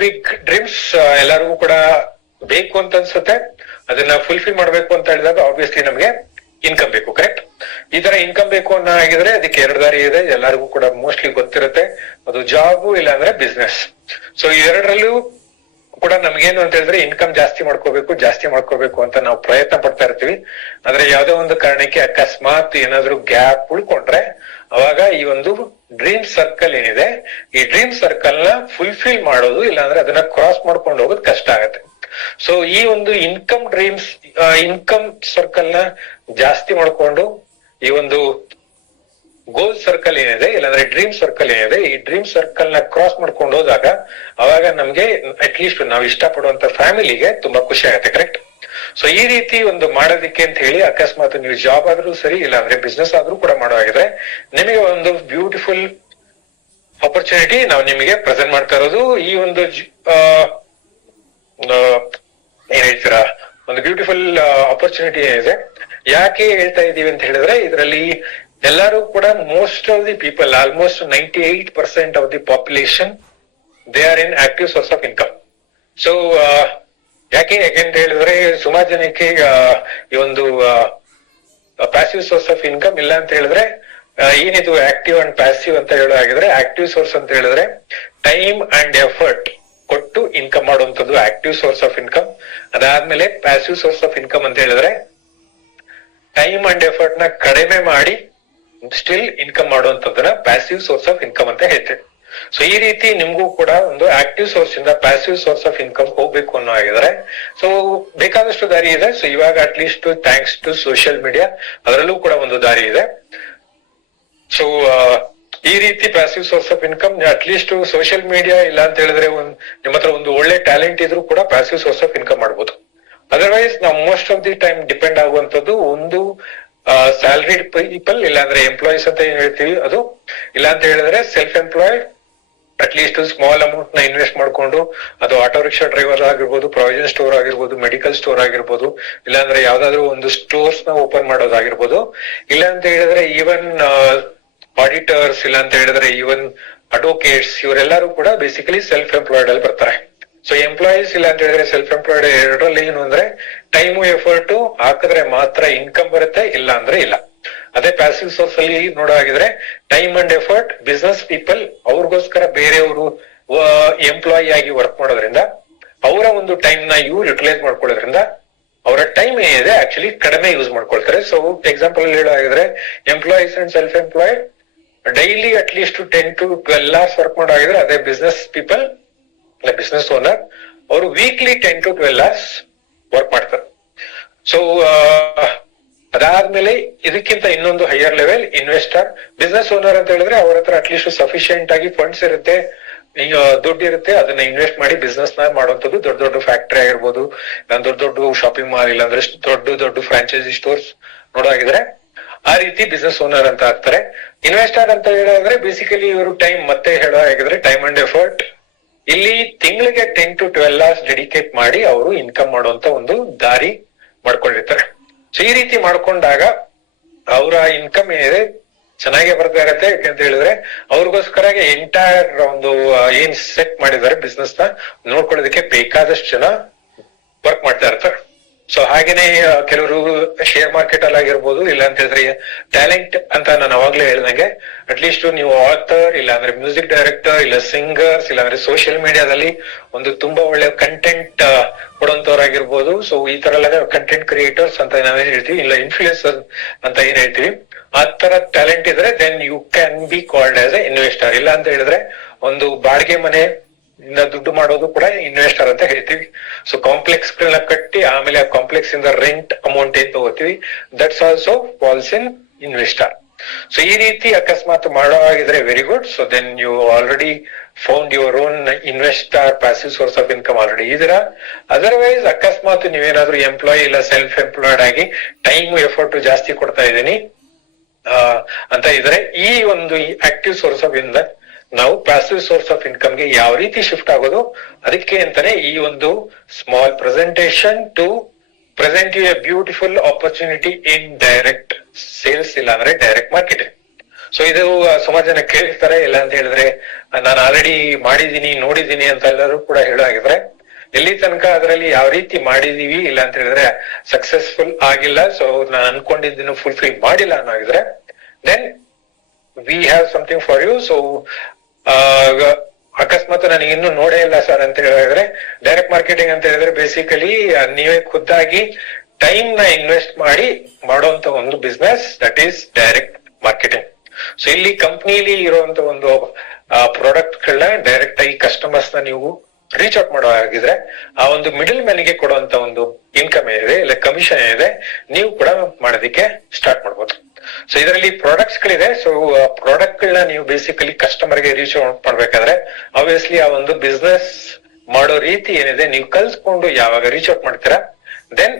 ಬಿಗ್ ಡ್ರೀಮ್ಸ್, ಎಲ್ಲರಿಗೂ ಕೂಡ ಬೇಕು ಅಂತ ಅನ್ಸುತ್ತೆ. ಅದನ್ನ ಫುಲ್ಫಿಲ್ ಮಾಡ್ಬೇಕು ಅಂತ ಹೇಳಿದಾಗ ಆಬ್ವಿಯಸ್ಲಿ ನಮ್ಗೆ ಇನ್ಕಮ್ ಬೇಕು, ಕರೆಕ್ಟ್. ಈ ತರ ಇನ್ಕಮ್ ಬೇಕು ಅನ್ನೋ ಆಗಿದ್ರೆ ಅದಕ್ಕೆ 2 ದಾರಿ ಇದೆ, ಎಲ್ಲರಿಗೂ ಕೂಡ ಮೋಸ್ಟ್ಲಿ ಗೊತ್ತಿರುತ್ತೆ. ಅದು ಜಾಬ್ ಇಲ್ಲ ಅಂದ್ರೆ ಬಿಸ್ನೆಸ್. ಸೊ ಎರಡರಲ್ಲೂ ಕೂಡ ನಮ್ಗೇನು ಅಂತ ಹೇಳಿದ್ರೆ ಇನ್ಕಮ್ ಜಾಸ್ತಿ ಮಾಡ್ಕೋಬೇಕು ಅಂತ ನಾವು ಪ್ರಯತ್ನ ಪಡ್ತಾ ಇರ್ತೀವಿ. ಆದ್ರೆ ಯಾವ್ದೋ ಒಂದು ಕಾರಣಕ್ಕೆ ಅಕಸ್ಮಾತ್ ಏನಾದ್ರು ಗ್ಯಾಪ್ ಉಳ್ಕೊಂಡ್ರೆ ಅವಾಗ ಈ ಒಂದು ಡ್ರೀಮ್ ಸರ್ಕಲ್ ಏನಿದೆ, ಈ ಡ್ರೀಮ್ ಸರ್ಕಲ್ ನ ಫುಲ್ಫಿಲ್ ಮಾಡೋದು ಇಲ್ಲಾಂದ್ರೆ ಅದನ್ನ ಕ್ರಾಸ್ ಮಾಡ್ಕೊಂಡು ಹೋಗೋದು ಕಷ್ಟ ಆಗತ್ತೆ. ಸೊ ಈ ಒಂದು ಇನ್ಕಮ್ ಸರ್ಕಲ್ ನ ಜಾಸ್ತಿ ಮಾಡ್ಕೊಂಡು ಈ ಒಂದು ಗೋಲ್ ಸರ್ಕಲ್ ಏನಿದೆ ಇಲ್ಲಾಂದ್ರೆ ಡ್ರೀಮ್ ಸರ್ಕಲ್ ಏನಿದೆ, ಈ ಡ್ರೀಮ್ ಸರ್ಕಲ್ ನ ಕ್ರಾಸ್ ಮಾಡ್ಕೊಂಡು ಹೋದಾಗ ಅವಾಗ ನಮ್ಗೆ ಅಟ್ಲೀಸ್ಟ್ ನಾವು ಇಷ್ಟಪಡುವಂತ ಫ್ಯಾಮಿಲಿಗೆ ತುಂಬಾ ಖುಷಿ ಆಗುತ್ತೆ. ಕರೆಕ್ಟ್. ಸೊ ಈ ರೀತಿ ಒಂದು ಮಾಡೋದಿಕ್ಕೆ ಅಂತ ಹೇಳಿ ಅಕಸ್ಮಾತ್ ನೀವು ಜಾಬ್ ಆದ್ರೂ ಸರಿ ಇಲ್ಲಾಂದ್ರೆ ಬಿಸ್ನೆಸ್ ಆದ್ರೂ ಕೂಡ ಮಾಡೋ ಹಾಗಿದ್ರೆ ನಿಮಗೆ ಒಂದು ಬ್ಯೂಟಿಫುಲ್ ಆಪರ್ಚುನಿಟಿ ನಾವು ನಿಮಗೆ ಪ್ರೆಸೆಂಟ್ ಮಾಡ್ತಾ ಇರೋದು. ಈ ಒಂದು ಏನ್ ಹೇಳ್ತೀರಾ, ಒಂದು ಬ್ಯೂಟಿಫುಲ್ ಆಪರ್ಚುನಿಟಿ ಏನಿದೆ. ಯಾಕೆ ಹೇಳ್ತಾ ಇದೀವಿ ಅಂತ ಹೇಳಿದ್ರೆ ಇದರಲ್ಲಿ ಎಲ್ಲರೂ ಕೂಡ most of the people, almost 98% of the population they are in active source of income. So ಯಾಕೆಂತ ಹೇಳಿದ್ರೆ ಸುಮಾರು ಜನಕ್ಕೆ ಈ ಒಂದು ಪ್ಯಾಸಿವ್ ಸೋರ್ಸ್ ಆಫ್ ಇನ್ಕಮ್ ಇಲ್ಲ ಅಂತ ಹೇಳಿದ್ರೆ ಏನಿದು ಆಕ್ಟಿವ್ ಅಂಡ್ ಪ್ಯಾಸಿವ್ ಅಂತ ಹೇಳೋ ಹಾಗಿದ್ರೆ, ಆಕ್ಟಿವ್ ಸೋರ್ಸ್ ಅಂತ ಹೇಳಿದ್ರೆ ಟೈಮ್ ಅಂಡ್ ಎಫರ್ಟ್ ಕೊಟ್ಟು ಇನ್ಕಮ್ ಮಾಡುವಂತದ್ದು ಆಕ್ಟಿವ್ ಸೋರ್ಸ್ ಆಫ್ ಇನ್ಕಮ್. ಅದಾದ್ಮೇಲೆ ಪ್ಯಾಸಿವ್ ಸೋರ್ಸ್ ಆಫ್ ಇನ್ಕಮ್ ಅಂತ ಹೇಳಿದ್ರೆ ಟೈಮ್ ಅಂಡ್ ಎಫರ್ಟ್ ನ ಕಡಿಮೆ ಮಾಡಿ ಸ್ಟಿಲ್ ಇನ್ಕಮ್ ಮಾಡುವಂತದ್ದನ್ನ ಪ್ಯಾಸಿವ್ ಸೋರ್ಸ್ ಆಫ್ ಇನ್ಕಮ್ ಅಂತ ಹೇಳ್ತೇವೆ. ಸೊ ಈ ರೀತಿ ನಿಮ್ಗೂ ಕೂಡ ಒಂದು ಆಕ್ಟಿವ್ ಸೋರ್ಸ್ ಇಂದ ಪ್ಯಾಸಿವ್ ಸೋರ್ಸ್ ಆಫ್ ಇನ್ಕಮ್ ಹೋಗ್ಬೇಕು ಅನ್ನೋ ಆಗಿದ್ರೆ ಸೊ ಬೇಕಾದಷ್ಟು ದಾರಿ ಇದೆ. ಸೊ ಇವಾಗ at least thanks to social media ಅದರಲ್ಲೂ ಕೂಡ ಒಂದು ದಾರಿ ಇದೆ. ಸೊ ಈ ರೀತಿ passive source of income at least social media ಇಲ್ಲ ಅಂತ ಹೇಳಿದ್ರೆ ನಿಮ್ಮ ಹತ್ರ ಒಂದು ಒಳ್ಳೆ ಟ್ಯಾಲೆಂಟ್ ಇದ್ರೂ ಕೂಡ ಪ್ಯಾಸಿವ್ ಸೋರ್ಸ್ ಆಫ್ ಇನ್ಕಮ್ ಮಾಡ್ಬೋದು. ಅದರ್ವೈಸ್ ನಾವು most of the time depend ಆಗುವಂತದ್ದು ಒಂದು ಸ್ಯಾಲರಿಡ್ ಪೀಪಲ್ ಇಲ್ಲಾಂದ್ರೆ ಎಂಪ್ಲಾಯೀಸ್ ಅಂತ ಏನ್ ಹೇಳ್ತೀವಿ ಅದು, ಇಲ್ಲ ಅಂತ ಹೇಳಿದ್ರೆ self employed at least small amount ನ ಇನ್ವೆಸ್ಟ್ ಮಾಡ್ಕೊಂಡು, ಅದು ಆಟೋ ರಿಕ್ಷಾ ಡ್ರೈವರ್ ಆಗಿರ್ಬೋದು, ಪ್ರಾವಿಷನ್ ಸ್ಟೋರ್ ಆಗಿರ್ಬೋದು, ಮೆಡಿಕಲ್ ಸ್ಟೋರ್ ಆಗಿರ್ಬೋದು, ಇಲ್ಲಾಂದ್ರೆ ಯಾವ್ದಾದ್ರು ಒಂದು ಸ್ಟೋರ್ಸ್ ನ ಓಪನ್ ಮಾಡೋದಾಗಿರ್ಬೋದು, ಇಲ್ಲ ಅಂತ ಹೇಳಿದ್ರೆ ಈವನ್ ಆಡಿಟರ್ಸ್, ಇಲ್ಲ ಅಂತ ಹೇಳಿದ್ರೆ ಈವನ್ ಅಡ್ವೊಕೇಟ್ಸ್, ಇವರೆಲ್ಲರೂ ಕೂಡ ಬೇಸಿಕಲಿ ಸೆಲ್ಫ್ ಎಂಪ್ಲಾಯ್ಡ್ ಅಲ್ಲಿ ಬರ್ತಾರೆ. ಸೊ ಎಂಪ್ಲಾಯೀಸ್ ಇಲ್ಲ ಅಂತ ಹೇಳಿದ್ರೆ ಸೆಲ್ಫ್ ಎಂಪ್ಲಾಯ್ಡ್ ಎರಡರಲ್ಲಿ ಏನು ಅಂದ್ರೆ ಟೈಮು ಎಫರ್ಟ್ ಹಾಕಿದ್ರೆ ಮಾತ್ರ ಇನ್ಕಮ್ ಬರುತ್ತೆ, ಇಲ್ಲ ಅಂದ್ರೆ ಇಲ್ಲ. ಅದೇ ಪ್ಯಾಸಿವ್ ಸೋರ್ಸ್ ಅಲ್ಲಿ ನೋಡೋ ಹಾಗಿದ್ರೆ time and effort business people ಅವ್ರಿಗೋಸ್ಕರ ಬೇರೆಯವರು ಎಂಪ್ಲಾಯಿ ಆಗಿ ವರ್ಕ್ ಮಾಡೋದ್ರಿಂದ ಅವರ ಒಂದು ಟೈಮ್ ನ ಇವ್ರು ಯುಟಿಲೈಸ್ ಮಾಡ್ಕೊಳ್ಳೋದ್ರಿಂದ ಅವರ ಟೈಮ್ ಏನಿದೆ ಆಕ್ಚುಲಿ ಕಡಿಮೆ ಯೂಸ್ ಮಾಡ್ಕೊಳ್ತಾರೆ. ಸೊ ಎಕ್ಸಾಂಪಲ್ ಹೇಳೋ ಹಾಗಿದ್ರೆ employees and self employed daily at least 10 to 12 hours work ಮಾಡೋ ಹಾಗಿದ್ರೆ ಅದೇ ಬಿಸ್ನೆಸ್ ಪೀಪಲ್ ಇಲ್ಲ ಬಿಸ್ನೆಸ್ ಓನರ್ ಅವರು ವೀಕ್ಲಿ 10 to 12 hours ವರ್ಕ್ ಮಾಡ್ತಾರೆ. ಸೊ ಅದಾದ್ಮೇಲೆ ಇದಕ್ಕಿಂತ ಇನ್ನೊಂದು higher level investor. Business owner ಅಂತ ಹೇಳಿದ್ರೆ ಅವ್ರ ಹತ್ರ ಅಟ್ಲೀಸ್ಟ್ ಸಫಿಶಿಯಂಟ್ ಆಗಿ ಫಂಡ್ಸ್ ಇರುತ್ತೆ, ದುಡ್ಡು ಇರುತ್ತೆ, ಅದನ್ನ ಇನ್ವೆಸ್ಟ್ ಮಾಡಿ ಬಿಸ್ನೆಸ್ ನ ಮಾಡುವಂತದ್ದು. ದೊಡ್ಡ ದೊಡ್ಡ ಫ್ಯಾಕ್ಟರಿ ಆಗಿರ್ಬೋದು, ದೊಡ್ಡ ದೊಡ್ಡ ಶಾಪಿಂಗ್ ಮಾಲ್, ಇಲ್ಲಾಂದ್ರೆ ದೊಡ್ಡ ಫ್ರಾಂಚೈಸಿ ಸ್ಟೋರ್ಸ್ ನೋಡೋದಾಗಿದ್ರೆ ಆ ರೀತಿ ಬಿಸ್ನೆಸ್ ಓನರ್ ಅಂತ ಆಗ್ತಾರೆ. ಇನ್ವೆಸ್ಟರ್ ಅಂತ ಹೇಳಿದ್ರೆ ಬೇಸಿಕಲಿ ಇವರು ಟೈಮ್ ಮತ್ತೆ ಹೇಳೋ ಹಾಗಿದ್ರೆ ಟೈಮ್ ಅಂಡ್ ಎಫರ್ಟ್ ಇಲ್ಲಿ ತಿಂಗಳಿಗೆ 10 to 12 hours ಡೆಡಿಕೇಟ್ ಮಾಡಿ ಅವರು ಇನ್ಕಮ್ ಮಾಡುವಂತ ಒಂದು ದಾರಿ ಮಾಡ್ಕೊಂಡಿರ್ತಾರೆ. ಸೊ ಈ ರೀತಿ ಮಾಡ್ಕೊಂಡಾಗ ಅವರ ಇನ್ಕಮ್ ಏನಿದೆ ಚೆನ್ನಾಗೇ ಬರ್ತಾ ಇರತ್ತೆ. ಯಾಕಂತ ಹೇಳಿದ್ರೆ ಅವ್ರಿಗೋಸ್ಕರ ಎಂಟೈರ್ ಒಂದು ಏನ್ ಸೆಟ್ ಮಾಡಿದ್ದಾರೆ ಬಿಸ್ನೆಸ್ ನ ನೋಡ್ಕೊಳ್ಳೋದಕ್ಕೆ ಬೇಕಾದಷ್ಟು ಜನ ವರ್ಕ್ ಮಾಡ್ತಾ ಇರ್ತಾರೆ. ಸೊ ಹಾಗೇನೆ ಕೆಲವರು ಶೇರ್ ಮಾರ್ಕೆಟ್ ಅಲ್ಲಿ ಆಗಿರ್ಬೋದು, ಇಲ್ಲ ಅಂತ ಹೇಳಿದ್ರೆ ಟ್ಯಾಲೆಂಟ್ ಅಂತ ನಾನು ಅವಾಗ್ಲೇ ಹೇಳ್ದಂಗೆ ಅಟ್ಲೀಸ್ಟ್ ನೀವು ಆಥರ್, ಇಲ್ಲ ಅಂದ್ರೆ ಮ್ಯೂಸಿಕ್ ಡೈರೆಕ್ಟರ್, ಇಲ್ಲ ಸಿಂಗರ್ಸ್, ಇಲ್ಲ ಅಂದ್ರೆ ಸೋಷಿಯಲ್ ಮೀಡಿಯಾದಲ್ಲಿ ಒಂದು ತುಂಬಾ ಒಳ್ಳೆ ಕಂಟೆಂಟ್ ಕೊಡುವಂತವ್ರಾಗಿರ್ಬೋದು. ಸೊ ಈ ತರ ಎಲ್ಲ ಕಂಟೆಂಟ್ ಕ್ರಿಯೇಟರ್ಸ್ ಅಂತ ನಾವೇನ್ ಹೇಳ್ತೀವಿ, ಇಲ್ಲ ಇನ್ಫ್ಲೂಯೆನ್ಸರ್ ಅಂತ ಏನ್ ಹೇಳ್ತೀವಿ, ಆ ತರ ಟ್ಯಾಲೆಂಟ್ ಇದ್ರೆ then you can be called as a investor. ಇಲ್ಲ ಅಂತ ಹೇಳಿದ್ರೆ ಒಂದು ಬಾಡಿಗೆ ಮನೆ ಇಂದ ದುಡ್ಡು ಮಾಡೋದು ಕೂಡ ಇನ್ವೆಸ್ಟರ್ ಅಂತ ಹೇಳ್ತೀವಿ. ಸೊ ಕಾಂಪ್ಲೆಕ್ಸ್ ಗಳನ್ನ ಕಟ್ಟಿ ಆಮೇಲೆ ಆ ಕಾಂಪ್ಲೆಕ್ಸ್ ಇಂದ ರೆಂಟ್ ಅಮೌಂಟ್ ಏನ್ ತಗೋತೀವಿ, that's also falls in investor. So ಈ ರೀತಿ ಅಕಸ್ಮಾತ್ ಮಾಡೋ ಆಗಿದ್ರೆ very good. So then you already found your own investor passive source of income already ಇದೀರಾ. ಅದರ್ವೈಸ್ ಅಕಸ್ಮಾತ್ ನೀವೇನಾದ್ರೂ ಎಂಪ್ಲಾಯಿ ಇಲ್ಲ ಸೆಲ್ಫ್ ಎಂಪ್ಲಾಯ್ಡ್ ಆಗಿ ಟೈಮ್ ಎಫರ್ಟ್ ಜಾಸ್ತಿ ಕೊಡ್ತಾ ಇದ್ದೀನಿ ಅಂತ ಇದ್ರೆ ಈ ಒಂದು ಆಕ್ಟಿವ್ ಸೋರ್ಸ್ ಆಫ್ ಇನ್ಕಮ್ ನಾವು ಪ್ಯಾಸಿವ್ ಸೋರ್ಸ್ ಆಫ್ ಇನ್ಕಮ್ ಗೆ ಯಾವ ರೀತಿ ಶಿಫ್ಟ್ ಆಗೋದು, ಅದಕ್ಕೆ ಅಂತಾನೆ ಈ ಒಂದು small presentation to present you a beautiful opportunity in direct sales, ಇಲ್ಲ ಅಂದ್ರೆ ಡೈರೆಕ್ಟ್ ಮಾರ್ಕೆಟಿಂಗ್. ಸೊ ಇದು ಸುಮಾರು ಜನ ಕೇಳಿರ್ತಾರೆ. ಇಲ್ಲ ಅಂತ ಹೇಳಿದ್ರೆ ನಾನು ಆಲ್ರೆಡಿ ಮಾಡಿದೀನಿ ನೋಡಿದೀನಿ ಅಂತ ಎಲ್ಲರೂ ಕೂಡ ಹೇಳಾಗಿದ್ರೆ ಎಲ್ಲಿ ತನಕ ಅದರಲ್ಲಿ ಯಾವ ರೀತಿ ಮಾಡಿದೀವಿ, ಇಲ್ಲ ಅಂತ ಹೇಳಿದ್ರೆ ಸಕ್ಸಸ್ಫುಲ್ ಆಗಿಲ್ಲ, ಸೊ ನಾನು ಅನ್ಕೊಂಡಿದ್ದೀನಿ ಫುಲ್ಫಿಲ್ ಮಾಡಿಲ್ಲ ಅನ್ನೋಗಿದ್ರೆ then we have something for you. So ಅಕಸ್ಮಾತ್ ನನಗೆ ಇನ್ನೂ ನೋಡೇ ಇಲ್ಲ ಸರ್ ಅಂತ ಹೇಳಿದ್ರೆ, ಡೈರೆಕ್ಟ್ ಮಾರ್ಕೆಟಿಂಗ್ ಅಂತ ಹೇಳಿದ್ರೆ ಬೇಸಿಕಲಿ ನೀವೇ ಖುದ್ದಾಗಿ ಟೈಮ್ ನ ಇನ್ವೆಸ್ಟ್ ಮಾಡಿ ಮಾಡುವಂತ ಒಂದು business, that is direct marketing. So ಇಲ್ಲಿ ಕಂಪ್ನಿಲಿ ಇರುವಂತ ಒಂದು ಪ್ರಾಡಕ್ಟ್ ಗಳನ್ನ ಡೈರೆಕ್ಟ್ ಆಗಿ ಕಸ್ಟಮರ್ಸ್ ನ ನೀವು ರೀಚ್ ಔಟ್ ಮಾಡೋ ಹಾಗಿದ್ರೆ, ಆ ಒಂದು ಮಿಡಲ್ ಮ್ಯಾನ್ಗೆ ಕೊಡುವಂತ ಒಂದು ಇನ್ಕಮ್ ಏನಿದೆ, ಇಲ್ಲ ಕಮಿಷನ್ ಏನಿದೆ, ನೀವು ಕೂಡ ಮಾಡೋದಿಕ್ಕೆ ಸ್ಟಾರ್ಟ್ ಮಾಡ್ಬೋದು. ಸೊ ಇದರಲ್ಲಿ ಪ್ರಾಡಕ್ಟ್ಸ್ ಗಳಿದೆ. ಸೊ ಪ್ರಾಡಕ್ಟ್ ಗಳನ್ನ ನೀವು ಬೇಸಿಕಲಿ ಕಸ್ಟಮರ್ ಗೆ ರೀಚ್ ಔಟ್ ಮಾಡ್ಬೇಕಾದ್ರೆ ಆಬ್ವಿಯಸ್ಲಿ ಆ ಒಂದು ಬಿಸ್ನೆಸ್ ಮಾಡೋ ರೀತಿ ಏನಿದೆ ನೀವು ಕಲ್ಸ್ಕೊಂಡು ಯಾವಾಗ ರೀಚ್ ಔಟ್ ಮಾಡ್ತೀರಾ, ದೆನ್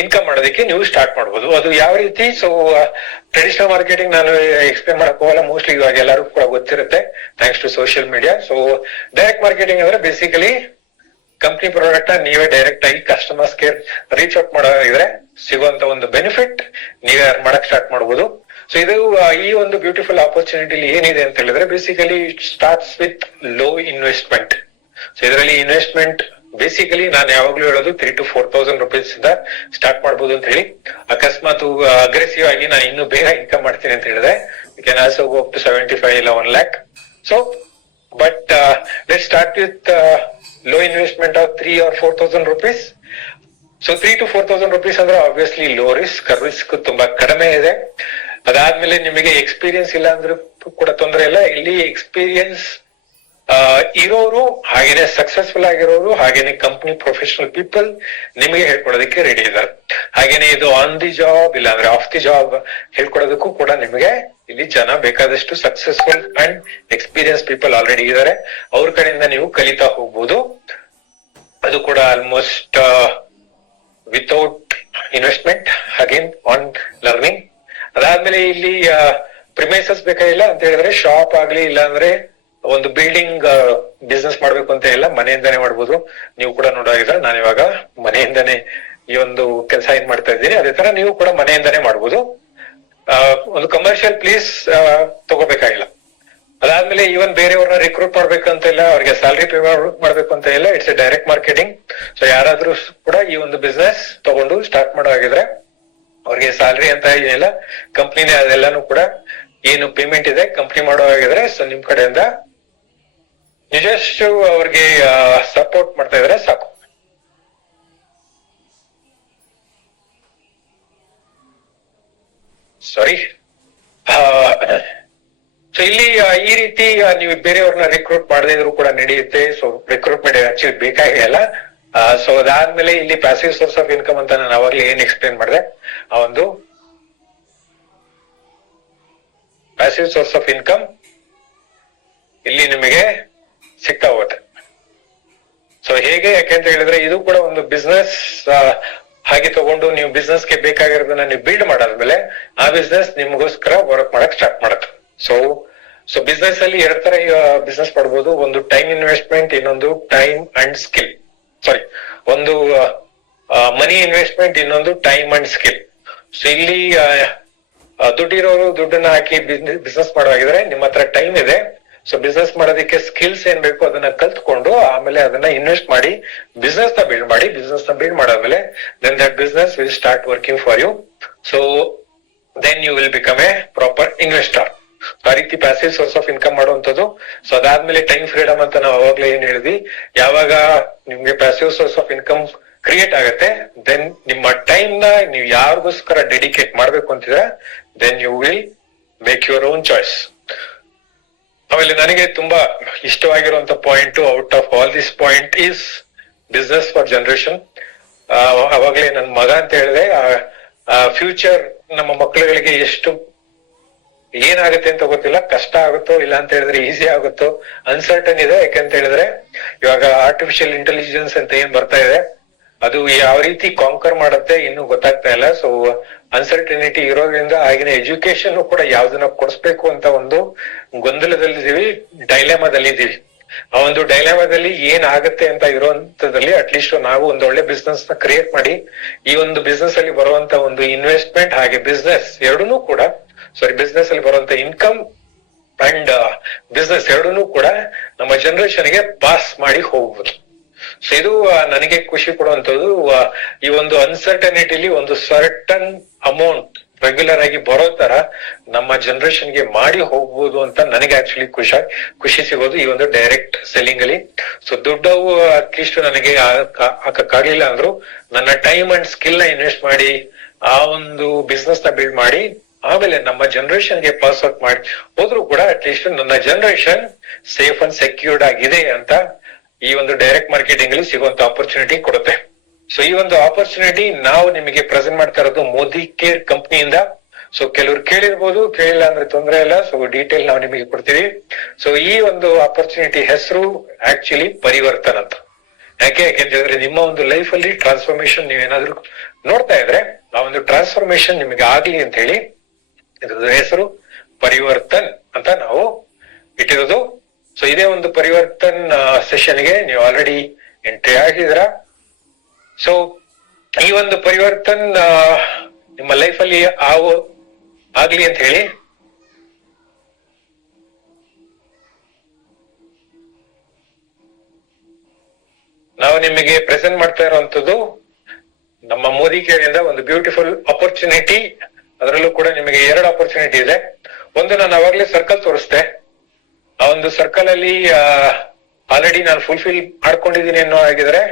ಇನ್ಕಮ್ ಮಾಡೋದಕ್ಕೆ ನೀವು ಸ್ಟಾರ್ಟ್ ಮಾಡ್ಬೋದು. ಅದು ಯಾವ ರೀತಿ? ಸೊ ಟ್ರೆಡಿಷನಲ್ ಮಾರ್ಕೆಟಿಂಗ್ ನಾನು ಎಕ್ಸ್ಪ್ಲೇನ್ ಮಾಡಕ್ ಹೋಗಲ್ಲ, ಮೋಸ್ಟ್ಲಿ ಇವಾಗ ಎಲ್ಲರೂ ಕೂಡ ಗೊತ್ತಿರುತ್ತೆ thanks to social media. So direct marketing ಅಂದ್ರೆ ಬೇಸಿಕಲಿ ಕಂಪ್ನಿ ಪ್ರಾಡಕ್ಟ್ ನ ನೀವೇ ಡೈರೆಕ್ಟ್ ಆಗಿ ಕಸ್ಟಮರ್ಸ್ ಗೆ ರೀಚ್ ಔಟ್ ಮಾಡೋದಾಗಿದ್ರೆ ಸಿಗುವಂತ ಒಂದು ಬೆನಿಫಿಟ್ ನೀವೇ ಮಾಡಕ್ ಸ್ಟಾರ್ಟ್ ಮಾಡಬಹುದು. ಸೊ ಇದು ಈ ಒಂದು ಬ್ಯೂಟಿಫುಲ್ ಆಪರ್ಚುನಿಟಿಲಿ ಏನಿದೆ ಅಂತ ಹೇಳಿದ್ರೆ basically starts with low investment. So ಇದರಲ್ಲಿ ಇನ್ವೆಸ್ಟ್ಮೆಂಟ್ ಬೇಸಿಕಲಿ ನಾನು ಯಾವಾಗ್ಲೂ ಹೇಳೋದು 3,000 to 4,000 rupees ಇಂದ ಸ್ಟಾರ್ಟ್ ಮಾಡ್ಬೋದು ಅಂತ ಹೇಳಿ. ಅಕಸ್ಮಾತ್ ಅಗ್ರೆಸಿವ್ ಆಗಿ ನಾನು ಇನ್ನು ಬೇಗ ಇನ್ಕಮ್ ಮಾಡ್ತೀನಿ ಅಂತ ಹೇಳಿದ್ರೆ you can also go up to 75 ಇಲ್ಲ 1 lakh. So but let start with low investment of 3,000 or 4,000 rupees. So 3,000 to 4,000 rupees ಅಂದ್ರೆ ಆಬ್ವಿಯಸ್ಲಿ ಲೋ ರಿಸ್ಕ್ ತುಂಬಾ ಕಡಿಮೆ ಇದೆ. ಅದಾದ್ಮೇಲೆ ನಿಮಗೆ ಎಕ್ಸ್ಪೀರಿಯನ್ಸ್ ಇಲ್ಲ ಅಂದ್ರೂ ಕೂಡ ತೊಂದರೆ ಇಲ್ಲ. ಇಲ್ಲಿ ಎಕ್ಸ್ಪೀರಿಯನ್ಸ್ ಇರೋರು, ಹಾಗೇನೆ ಸಕ್ಸಸ್ಫುಲ್ ಆಗಿರೋರು, ಹಾಗೇನೆ ಕಂಪ್ನಿ ಪ್ರೊಫೆಷನಲ್ ಪೀಪಲ್ ನಿಮಗೆ ಹೇಳ್ಕೊಡೋದಕ್ಕೆ ರೆಡಿ ಇದ್ದಾರೆ. ಹಾಗೇನೆ ಇದು ಆನ್ ದಿ ಜಾಬ್ ಇಲ್ಲ ಅಂದ್ರೆ ಆಫ್ ದಿ ಜಾಬ್ ಹೇಳ್ಕೊಡೋದಕ್ಕೂ ಕೂಡ ನಿಮಗೆ ಇಲ್ಲಿ ಜನ ಬೇಕಾದಷ್ಟು successful and experience people already ಇದ್ದಾರೆ. ಅವ್ರ ಕಡೆಯಿಂದ ನೀವು ಕಲಿತಾ ಹೋಗ್ಬೋದು. ಅದು ಕೂಡ almost without investment, again on learning. ಅದಾದ್ಮೇಲೆ ಇಲ್ಲಿ ಪ್ರಿಮೈಸಸ್ ಬೇಕಾಗಿಲ್ಲ ಅಂತ ಹೇಳಿದ್ರೆ ಶಾಪ್ ಆಗ್ಲಿ ಇಲ್ಲ ಅಂದ್ರೆ ಒಂದು ಬಿಲ್ಡಿಂಗ್ ಬಿಸ್ನೆಸ್ ಮಾಡ್ಬೇಕು ಅಂತ ಇಲ್ಲ, ಮನೆಯಿಂದಾನೇ ಮಾಡ್ಬೋದು. ನೀವು ಕೂಡ ನೋಡೋದಿದ್ರೆ ನಾನು ಇವಾಗ ಮನೆಯಿಂದಾನೇ ಈ ಒಂದು ಕೆಲಸ ಏನ್ ಮಾಡ್ತಾ ಇದ್ದೀನಿ, ಅದೇ ತರ ನೀವು ಕೂಡ ಮನೆಯಿಂದಾನೇ ಮಾಡ್ಬೋದು. ಒಂದು ಕಮರ್ಷಿಯಲ್ ಪ್ಲೇಸ್ ತಗೋಬೇಕಾಗಿಲ್ಲ. ಅದಾದ್ಮೇಲೆ ಈವನ್ ಬೇರೆಯವ್ರನ್ನ ರಿಕ್ರೂಟ್ ಮಾಡ್ಬೇಕಂತ ಇಲ್ಲ, ಅವ್ರಿಗೆ ಸ್ಯಾಲರಿ ಪೇ ಮಾಡ್ಬೇಕು ಅಂತ ಇಲ್ಲ. It's A direct marketing. So ಯಾರಾದ್ರೂ ಕೂಡ ಈ ಒಂದು ಬಿಸ್ನೆಸ್ ತಗೊಂಡು ಸ್ಟಾರ್ಟ್ ಮಾಡೋ ಹಾಗಿದ್ರೆ ಅವ್ರಿಗೆ ಸ್ಯಾಲರಿ ಅಂತ ಏನಿಲ್ಲ, ಕಂಪ್ನಿನೇ ಅದೆಲ್ಲಾನು ಕೂಡ ಏನು ಪೇಮೆಂಟ್ ಇದೆ ಕಂಪ್ನಿ ಮಾಡೋ ಹಾಗಿದ್ರೆ ಸೊ ನಿಮ್ ಕಡೆಯಿಂದ ನಿಜಷ್ಟು ಅವ್ರಿಗೆ ಸಪೋರ್ಟ್ ಮಾಡ್ತಾ ಇದ್ರೆ ಸಾಕು. ಸಾರಿ. ಸೊ ಇಲ್ಲಿ ಈ ರೀತಿ ನೀವು ಬೇರೆಯವ್ರನ್ನ ರಿಕ್ರೂಟ್ ಮಾಡದೇ ಇದ್ರು ಕೂಡ ನಡೆಯುತ್ತೆ. ಸೊ ರಿಕ್ರೂಟ್ಮೆಂಟ್ ಆಕ್ಚುಲಿ ಬೇಕಾಗಿಲ್ಲ. ಸೊ ಅದಾದ್ಮೇಲೆ ಇಲ್ಲಿ ಪ್ಯಾಸಿವ್ ಸೋರ್ಸ್ ಆಫ್ ಇನ್ಕಮ್ ಅಂತ ನಾನು ಅವಾಗ್ಲೇ ಏನ್ ಎಕ್ಸ್ಪ್ಲೇನ್ ಮಾಡಿದೆ, ಆ ಒಂದು ಪ್ಯಾಸಿವ್ ಸೋರ್ಸ್ ಆಫ್ ಇನ್ಕಮ್ ಇಲ್ಲಿ ನಿಮಗೆ ಸಿಗ್ತಾ ಹೋಗುತ್ತೆ. ಸೊ ಹೇಗೆ? ಯಾಕೆಂತ ಹೇಳಿದ್ರೆ ಇದು ಕೂಡ ಒಂದು ಬಿಸ್ನೆಸ್ ಹಾಗೆ ತಗೊಂಡು ನೀವು ಬಿಸ್ನೆಸ್ ಗೆ ಬೇಕಾಗಿರೋದನ್ನ ನೀವು ಬಿಲ್ಡ್ ಮಾಡಾದ್ಮೇಲೆ ಆ ಬಿಸ್ನೆಸ್ ನಿಮ್ಗೋಸ್ಕರ ವರ್ಕ್ ಮಾಡಕ್ ಸ್ಟಾರ್ಟ್ ಮಾಡುತ್ತೆ. ಸೊ ಬಿಸ್ನೆಸ್ ಅಲ್ಲಿ 2 ತರ ಬಿಸ್ನೆಸ್ ಮಾಡ್ಬೋದು. ಒಂದು ಟೈಮ್ ಇನ್ವೆಸ್ಟ್ಮೆಂಟ್, ಇನ್ನೊಂದು ಟೈಮ್ ಅಂಡ್ ಸ್ಕಿಲ್. ಸಾರಿ, ಒಂದು ಮನಿ ಇನ್ವೆಸ್ಟ್ಮೆಂಟ್, ಇನ್ನೊಂದು ಟೈಮ್ ಅಂಡ್ ಸ್ಕಿಲ್. ಸೊ ಇಲ್ಲಿ ದುಡ್ಡಿರೋರು ದುಡ್ಡನ್ನ ಹಾಕಿ ಬಿಸ್ನೆಸ್ ಮಾಡುವಾಗಿದ್ರೆ ನಿಮ್ಮ ಹತ್ರ ಟೈಮ್ ಇದೆ. ಸೊ ಬಿಸ್ನೆಸ್ ಮಾಡೋದಕ್ಕೆ ಸ್ಕಿಲ್ಸ್ ಏನ್ ಬೇಕು ಅದನ್ನ ಕಲ್ತ್ಕೊಂಡು ಆಮೇಲೆ ಅದನ್ನ ಇನ್ವೆಸ್ಟ್ ಮಾಡಿ ಬಿಸ್ನೆಸ್ ನ ಬಿಲ್ಡ್ ಮಾಡಾದ್ಮೇಲೆ then that business will start working for you. So then you will become a proper investor. ಆ ರೀತಿ ಪ್ಯಾಸಿವ್ ಸೋರ್ಸ್ ಆಫ್ ಇನ್ಕಮ್ ಮಾಡುವಂತದ್ದು. ಸೊ ಅದಾದ್ಮೇಲೆ ಟೈಮ್ ಫ್ರೀಡಮ್ ಅಂತ ನಾವು ಅವಾಗ್ಲೇ ಏನ್ ಹೇಳಿದ್ವಿ, ಯಾವಾಗ ನಿಮ್ಗೆ passive source of income create ಆಗುತ್ತೆ ದೆನ್ ನಿಮ್ಮ ಟೈಮ್ ನ ನೀವು ಯಾರಿಗೋಸ್ಕರ ಡೆಡಿಕೇಟ್ ಮಾಡ್ಬೇಕು ಅಂತಿದ್ರೆ then you will make your own choice. ಆಮೇಲೆ ನನಗೆ ತುಂಬಾ ಇಷ್ಟವಾಗಿರುವಂತ point out of all this point is business for generation. ಅವಾಗ್ಲೇ ನನ್ ಮಗ ಅಂತ ಹೇಳಿದೆ, ಫ್ಯೂಚರ್ ನಮ್ಮ ಮಕ್ಕಳುಗಳಿಗೆ ಎಷ್ಟು ಏನಾಗುತ್ತೆ ಅಂತ ಗೊತ್ತಿಲ್ಲ, ಕಷ್ಟ ಆಗುತ್ತೋ ಇಲ್ಲ ಅಂತ ಹೇಳಿದ್ರೆ ಈಸಿ ಆಗುತ್ತೋ ಅನ್ಸರ್ಟನ್ ಇದೆ. ಯಾಕಂತ ಹೇಳಿದ್ರೆ ಇವಾಗ ಆರ್ಟಿಫಿಷಿಯಲ್ ಇಂಟೆಲಿಜೆನ್ಸ್ ಅಂತ ಏನ್ ಬರ್ತಾ ಇದೆ ಅದು ಯಾವ ರೀತಿ ಕಾಂಕರ್ ಮಾಡುತ್ತೆ ಇನ್ನು ಗೊತ್ತಾಗ್ತಾ ಇಲ್ಲ. ಸೊ ಅನ್ಸರ್ಟನಿಟಿ ಇರೋದ್ರಿಂದ ಆಗಿನ ಎಜುಕೇಶನ್ ಕೂಡ ಯಾವ್ದನ್ನ ಕೊಡಿಸ್ಬೇಕು ಅಂತ ಒಂದು ಗೊಂದಲದಲ್ಲಿದ್ದೀವಿ, ಡೈಲೆಮಾದಲ್ಲಿದ್ದೀವಿ. ಆ ಒಂದು ಡೈಲೆಮಾದಲ್ಲಿ ಏನ್ ಆಗುತ್ತೆ ಅಂತ ಇರುವಂತದ್ರಲ್ಲಿ ಅಟ್ಲೀಸ್ಟ್ ನಾವು ಒಂದು ಒಳ್ಳೆ ಬಿಸ್ನೆಸ್ ನ ಕ್ರಿಯೇಟ್ ಮಾಡಿ ಈ ಒಂದು ಬಿಸ್ನೆಸ್ ಅಲ್ಲಿ ಬರುವಂತ ಒಂದು ಇನ್ವೆಸ್ಟ್ಮೆಂಟ್ ಹಾಗೆ ಬಿಸ್ನೆಸ್ ಎರಡನ್ನೂ ಕೂಡ ಬಿಸ್ನೆಸ್ ಅಲ್ಲಿ ಬರುವಂತ ಇನ್ಕಮ್ ಅಂಡ್ ಬಿಸ್ನೆಸ್ ಎರಡನ್ನೂ ಕೂಡ ನಮ್ಮ ಜನರೇಷನ್ ಗೆ ಪಾಸ್ ಮಾಡಿ ಹೋಗ್ಬೋದು. ಸೊ ಇದು ನನಗೆ ಖುಷಿ ಕೊಡುವಂತದ್ದು. ಈ ಒಂದು ಅನ್ಸರ್ಟನಿಟಿಲಿ ಒಂದು ಸರ್ಟನ್ ಅಮೌಂಟ್ ರೆಗ್ಯುಲರ್ ಆಗಿ ಬರೋ ತರ ನಮ್ಮ ಜನರೇಷನ್ಗೆ ಮಾಡಿ ಹೋಗ್ಬೋದು ಅಂತ ನನಗೆ ಆಕ್ಚುಲಿ ಖುಷಿ ಸಿಗೋದು ಈ ಒಂದು ಡೈರೆಕ್ಟ್ ಸೆಲ್ಲಿಂಗ್ ಅಲ್ಲಿ. ಸೊ ದುಡ್ಡವು ಅಟ್ಲೀಸ್ಟ್ ನನಗೆ ಹಾಕಕ್ಕಾಗ್ಲಿಲ್ಲ ಅಂದ್ರು ನನ್ನ ಟೈಮ್ ಅಂಡ್ ಸ್ಕಿಲ್ ನ ಇನ್ವೆಸ್ಟ್ ಮಾಡಿ ಆ ಒಂದು ಬಿಸ್ನೆಸ್ ನ ಬಿಲ್ಡ್ ಮಾಡಿ ಆಮೇಲೆ ನಮ್ಮ ಜನರೇಷನ್ಗೆ ಪಾಸ್ ಔಟ್ ಮಾಡಿ ಹೋದ್ರು ಕೂಡ ಅಟ್ಲೀಸ್ಟ್ ನನ್ನ ಜನರೇಷನ್ ಸೇಫ್ ಅಂಡ್ ಸೆಕ್ಯೂರ್ಡ್ ಆಗಿದೆ ಅಂತ ಈ ಒಂದು ಡೈರೆಕ್ಟ್ ಮಾರ್ಕೆಟಿಂಗ್ ಅಲ್ಲಿ ಸಿಗುವಂತ ಆಪರ್ಚುನಿಟಿ ಕೊಡುತ್ತೆ. ಸೊ ಈ ಒಂದು ಆಪರ್ಚುನಿಟಿ ನಾವು ನಿಮಗೆ ಪ್ರೆಸೆಂಟ್ ಮಾಡ್ತಾ ಇರೋದು ಮೋದಿ ಕೇರ್ ಕಂಪ್ನಿಯಿಂದ. ಸೊ ಕೆಲವ್ರು ಕೇಳಿರ್ಬೋದು, ಕೇಳಿಲ್ಲ ಅಂದ್ರೆ ತೊಂದರೆ ಇಲ್ಲ. ಸೊ ಡೀಟೇಲ್ ನಾವು ನಿಮಗೆ ಕೊಡ್ತೀವಿ. ಸೊ ಈ ಒಂದು ಆಪರ್ಚುನಿಟಿ ಹೆಸರು ಆಕ್ಚುಲಿ ಪರಿವರ್ತನ್ ಅಂತ. ಯಾಕೆಂತ ಹೇಳಿದ್ರೆ ನಿಮ್ಮ ಒಂದು ಲೈಫ್ ಅಲ್ಲಿ ಟ್ರಾನ್ಸ್ಫಾರ್ಮೇಶನ್ ನೀವೇನಾದ್ರೂ ನೋಡ್ತಾ ಇದ್ರೆ ಆ ಒಂದು ಟ್ರಾನ್ಸ್ಫಾರ್ಮೇಶನ್ ನಿಮಗೆ ಆಗ್ಲಿ ಅಂತ ಹೇಳಿ ಇದ್ರ ಹೆಸರು ಪರಿವರ್ತನ್ ಅಂತ ನಾವು ಇಟ್ಟಿರೋದು. ಸೊ ಇದೇ ಒಂದು ಪರಿವರ್ತನ್ ಸೆಷನ್ಗೆ ನೀವು ಆಲ್ರೆಡಿ ಎಂಟ್ರಿ ಆಗಿದ್ರ. ಸೊ ಈ ಒಂದು ಪರಿವರ್ತನ್ ನಿಮ್ಮ ಲೈಫ್ ಅಲ್ಲಿ ಆಗ್ಲಿ ಅಂತ ಹೇಳಿ ನಾವು ನಿಮಗೆ ಪ್ರೆಸೆಂಟ್ ಮಾಡ್ತಾ ಇರುವಂತದ್ದು ನಮ್ಮ ಮೋದಿ ಕೇರಿಂದ ಒಂದು ಬ್ಯೂಟಿಫುಲ್ ಆಪರ್ಚುನಿಟಿ. ಅದರಲ್ಲೂ ಕೂಡ ನಿಮಗೆ 2 ಆಪರ್ಚುನಿಟಿ ಇದೆ. ಒಂದು ನಾನು ಅವಾಗ್ಲೇ ಸರ್ಕಲ್ ತೋರಿಸ್ದೆ. ಆ ಒಂದು ಸರ್ಕಲ್ ಅಲ್ಲಿ ಆಲ್ರೆಡಿ ನಾನು ಫುಲ್ಫಿಲ್ ಮಾಡ್ಕೊಂಡಿದ್ದೀನಿ ಅನ್ನೋ ಆಗಿದ್ರೆ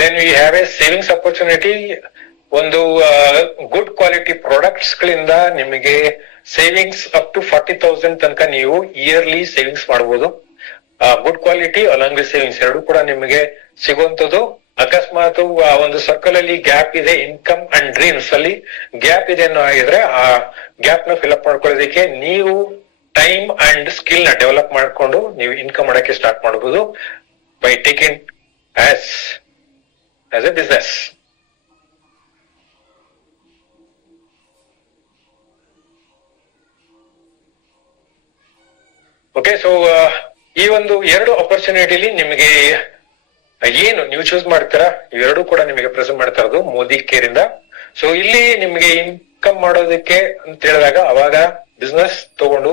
then we have a savings opportunity. ಒಂದು ಗುಡ್ ಕ್ವಾಲಿಟಿ ಪ್ರಾಡಕ್ಟ್ಸ್ ಗಳಿಂದ ನಿಮಗೆ ಸೇವಿಂಗ್ಸ್ ಅಪ್ ಟು 40,000 ತನಕ ನೀವು ಇಯರ್ಲಿ ಸೇವಿಂಗ್ಸ್ ಮಾಡಬಹುದು. Good quality along with savings ಎರಡು ಕೂಡ ನಿಮಗೆ ಸಿಗುವಂತದ್ದು. ಅಕಸ್ಮಾತ್ ಆ ಒಂದು ಸರ್ಕಲ್ ಅಲ್ಲಿ ಗ್ಯಾಪ್ ಇದೆ, ಇನ್ಕಮ್ ಅಂಡ್ ಡ್ರೀಮ್ಸ್ ಅಲ್ಲಿ ಗ್ಯಾಪ್ ಇದೆ ಅನ್ನೋ ಆಗಿದ್ರೆ ಆ ಗ್ಯಾಪ್ ನ ಫಿಲ್ಅಪ್ ಮಾಡ್ಕೊಳ್ಳೋದಕ್ಕೆ ನೀವು ಟೈಮ್ ಅಂಡ್ ಸ್ಕಿಲ್ ನ ಡೆವಲಪ್ ಮಾಡ್ಕೊಂಡು ನೀವು ಇನ್ಕಮ್ ಮಾಡಕ್ಕೆ ಸ್ಟಾರ್ಟ್ ಮಾಡಬಹುದು by taking as A business. Okay, so ಈ ಒಂದು 2 ಆಪರ್ಚುನಿಟಿಲಿ ನಿಮಗೆ ಏನು ನೀವು ಚೂಸ್ ಮಾಡ್ತೀರಾ ಇವೆರಡು ಕೂಡ ನಿಮಗೆ ಪ್ರೆಸೆಂಟ್ ಮಾಡ್ತಾ ಇರೋದು ಮೋದಿ ಕೇರ್ ಇಂದ. ಸೊ ಇಲ್ಲಿ ನಿಮಗೆ ಇನ್ಕಮ್ ಮಾಡೋದಕ್ಕೆ ಅಂತ ಹೇಳಿದಾಗ ಅವಾಗ ಬಿಸ್ನೆಸ್ ತಗೊಂಡು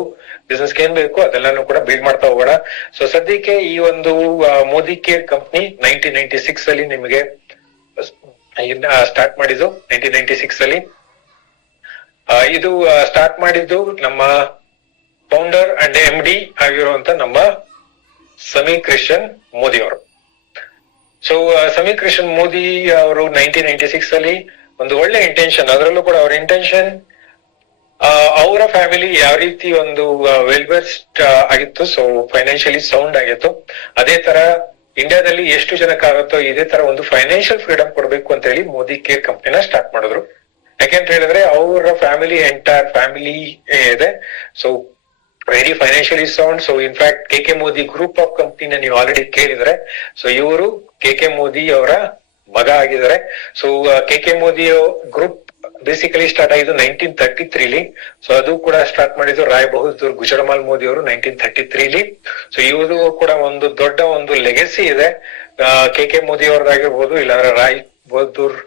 ಬಿಸ್ನೆಸ್ಗೆ ಏನ್ ಬೇಕು ಅದೆಲ್ಲಾನು ಕೂಡ ಬಿಲ್ಡ್ ಮಾಡ್ತಾ ಹೋಗೋಣ. ಸೊ ಸದ್ಯಕ್ಕೆ ಈ ಒಂದು ಮೋದಿ ಕೇರ್ ಕಂಪ್ನಿ 1996 ಅಲ್ಲಿ ನಿಮಗೆ ಸ್ಟಾರ್ಟ್ ಮಾಡಿದ್ದು. 1996 ಅಲ್ಲಿ ಇದು ಸ್ಟಾರ್ಟ್ ಮಾಡಿದ್ದು ನಮ್ಮ ಫೌಂಡರ್ ಅಂಡ್ MD ಆಗಿರುವಂತ ನಮ್ಮ ಸಮೀಕೃಷ್ಣನ್ ಮೋದಿ ಅವರು. ಸೊ ಸಮೀಕೃಷ್ಣನ್ ಮೋದಿ ಅವರು 1996 ಅಲ್ಲಿ ಒಂದು ಒಳ್ಳೆ ಇಂಟೆನ್ಷನ್, ಅದರಲ್ಲೂ ಕೂಡ ಅವರ ಇಂಟೆನ್ಷನ್ ಅವರ ಫ್ಯಾಮಿಲಿ ಯಾವ ರೀತಿ ಒಂದು ವೆಲ್ ಬೆಸ್ಟ್ ಆಗಿತ್ತು, ಸೊ ಫೈನಾನ್ಷಿಯಲಿ ಸೌಂಡ್ ಆಗಿತ್ತು. ಅದೇ ತರ ಇಂಡಿಯಾದಲ್ಲಿ ಎಷ್ಟು ಜನಕ್ಕಾಗುತ್ತೋ ಇದೇ ತರ ಒಂದು ಫೈನಾನ್ಷಿಯಲ್ ಫ್ರೀಡಮ್ ಕೊಡಬೇಕು ಅಂತ ಹೇಳಿ ಮೋದಿ ಕೇರ್ ಕಂಪ್ನಿನ ಸ್ಟಾರ್ಟ್ ಮಾಡಿದ್ರು. ಯಾಕೆಂತ ಹೇಳಿದ್ರೆ ಅವರ ಫ್ಯಾಮಿಲಿ ಎಂಟೈರ್ ಫ್ಯಾಮಿಲಿ ಇದೆ. So very financially sound. So in fact KK Modi group of ಕಂಪ್ನಿನ ನೀವು ಆಲ್ರೆಡಿ ಕೇಳಿದ್ರೆ, ಸೊ ಇವರು KK ಮೋದಿ ಅವರ ಮಗ ಆಗಿದ್ದಾರೆ. So KK Modi group basically start ಆಗಿದ್ದು 1933ಲಿ. ಸೊ ಅದು ಕೂಡ ಸ್ಟಾರ್ಟ್ ಮಾಡಿದ್ದು ರಾಯ್ ಬಹದ್ದೂರ್ ಗುಜರಾಲ್ ಮೋದಿ ಅವರು 1933ಲಿ. ಸೊ ಇವರು ಕೂಡ ಒಂದು ದೊಡ್ಡ ಒಂದು ಲೆಗೆಸಿ ಇದೆ. KK ಮೋದಿ ಅವ್ರದ್ದಾಗಿರ್ಬೋದು, ಇಲ್ಲಾಂದ್ರೆ ರಾಯ್ ಬಹದ್ದೂರ್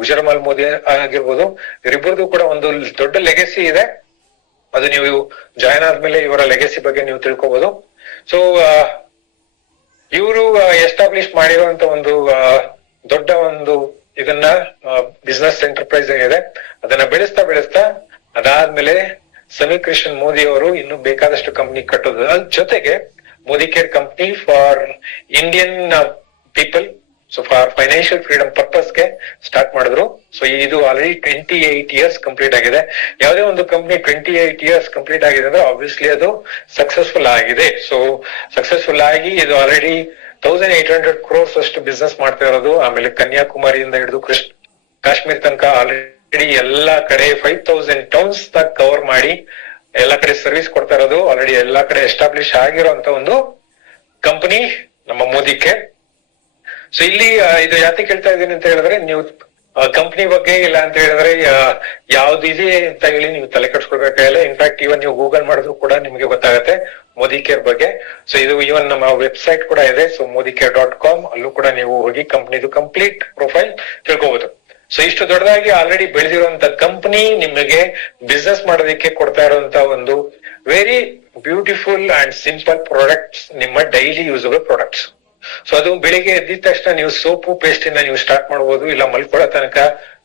ಗುಜರಾಲ್ ಮೋದಿ ಆಗಿರ್ಬೋದು, ಇವರಿಬ್ಬರದು ಕೂಡ ಒಂದು ದೊಡ್ಡ ಲೆಗೆಸಿ ಇದೆ. ಅದು ನೀವು ಜಾಯ್ನ್ ಆದ್ಮೇಲೆ ಇವರ ಲೆಗೆಸಿ ಬಗ್ಗೆ ನೀವು ತಿಳ್ಕೊಬಹುದು. ಸೊ ಇವರು ಎಸ್ಟಾಬ್ಲಿಷ್ ಮಾಡಿರುವಂತ ಒಂದು ದೊಡ್ಡ ಒಂದು ಇದನ್ನ ಬಿಸ್ನೆಸ್ ಎಂಟರ್ಪ್ರೈಸ್ ಏನಿದೆ ಅದನ್ನ ಬೆಳೆಸ್ತಾ ಬೆಳೆಸ್ತಾ ಅದಾದ್ಮೇಲೆ ಸಮೀಕೃಷ್ಣನ್ ಮೋದಿ ಅವರು ಇನ್ನು ಬೇಕಾದಷ್ಟು ಕಂಪ್ನಿ ಕಟ್ಟೋದು. ಅದ್ರ ಜೊತೆಗೆ Modicare company for Indian people, so for financial freedom ಪರ್ಪಸ್ಗೆ ಸ್ಟಾರ್ಟ್ ಮಾಡಿದ್ರು. ಸೊ ಇದು ಆಲ್ರೆಡಿ 28 ಇಯರ್ಸ್ ಕಂಪ್ಲೀಟ್ ಆಗಿದೆ. ಯಾವುದೇ ಒಂದು ಕಂಪ್ನಿ 28 ಇಯರ್ಸ್ ಕಂಪ್ಲೀಟ್ ಆಗಿದೆ ಅಂದ್ರೆ ಆಬ್ವಿಯಸ್ಲಿ ಅದು ಸಕ್ಸಸ್ಫುಲ್ ಆಗಿದೆ. ಸೊ ಸಕ್ಸಸ್ಫುಲ್ ಆಗಿ ಇದು ಆಲ್ರೆಡಿ 1800 crores ಅಷ್ಟು ಬಿಸ್ನೆಸ್ ಮಾಡ್ತಾ ಇರೋದು. ಆಮೇಲೆ ಕನ್ಯಾಕುಮಾರಿಯಿಂದ ಹಿಡಿದು ಕಾಶ್ಮೀರ್ ತನಕ ಆಲ್ರೆಡಿ ಎಲ್ಲಾ ಕಡೆ 5000 ಟೌನ್ಸ್ ಕವರ್ ಮಾಡಿ ಎಲ್ಲಾ ಕಡೆ ಸರ್ವಿಸ್ ಕೊಡ್ತಾ ಇರೋದು. ಆಲ್ರೆಡಿ ಎಲ್ಲಾ ಕಡೆ ಎಸ್ಟಾಬ್ಲಿಷ್ ಆಗಿರೋಂತ ಒಂದು ಕಂಪನಿ ನಮ್ಮ ಮೋದಿ ಕೇರ್. ಸೊ ಇಲ್ಲಿ ಇದು ಯಾಕೆ ಕೇಳ್ತಾ ಇದ್ದೀನಿ ಅಂತ ಹೇಳಿದ್ರೆ, ನೀವು ಕಂಪ್ನಿ ಬಗ್ಗೆ ಇಲ್ಲ ಅಂತ ಹೇಳಿದ್ರೆ ಯಾವ್ದಿದೆ ಅಂತ ಹೇಳಿ ನೀವು ತಲೆ ಕಟ್ಸ್ಕೊಳ್ಬೇಕಾಗಿಲ್ಲ. ಇನ್ಫ್ಯಾಕ್ಟ್ ಇವನ್ ನೀವು ಗೂಗಲ್ ಮಾಡಿದ್ರು ಕೂಡ ನಿಮಗೆ ಗೊತ್ತಾಗುತ್ತೆ ಮೋದಿ ಕೇರ್ ಬಗ್ಗೆ. ಸೊ ಇದು ಇವನ್ ನಮ್ಮ ವೆಬ್ಸೈಟ್ ಕೂಡ ಇದೆ, ಸೊ modicare.com. ಅಲ್ಲೂ ಕೂಡ ನೀವು ಹೋಗಿ ಕಂಪ್ನಿದು ಕಂಪ್ಲೀಟ್ ಪ್ರೊಫೈಲ್ ತಿಳ್ಕೋಬಹುದು. ಸೊ ಇಷ್ಟು ದೊಡ್ಡದಾಗಿ ಆಲ್ರೆಡಿ ಬೆಳೆದಿರುವಂತ ಕಂಪನಿ ನಿಮಗೆ ಬಿಸ್ನೆಸ್ ಮಾಡೋದಕ್ಕೆ ಕೊಡ್ತಾ ಇರುವಂತ ಒಂದು very beautiful and simple products, ನಿಮ್ಮ ಡೈಲಿ ಯೂಸಬಲ್ ಪ್ರಾಡಕ್ಟ್ಸ್. ಸೊ ಅದು ಬೆಳಿಗ್ಗೆ ಎದ್ದಿದ ತಕ್ಷಣ ನೀವು ಸೋಪು ಪೇಸ್ಟ್ ಇಂದ ನೀವು ಸ್ಟಾರ್ಟ್ ಮಾಡಬಹುದು, ಇಲ್ಲ ಮಲ್ಕೊಳ್ಳೋ ತನಕ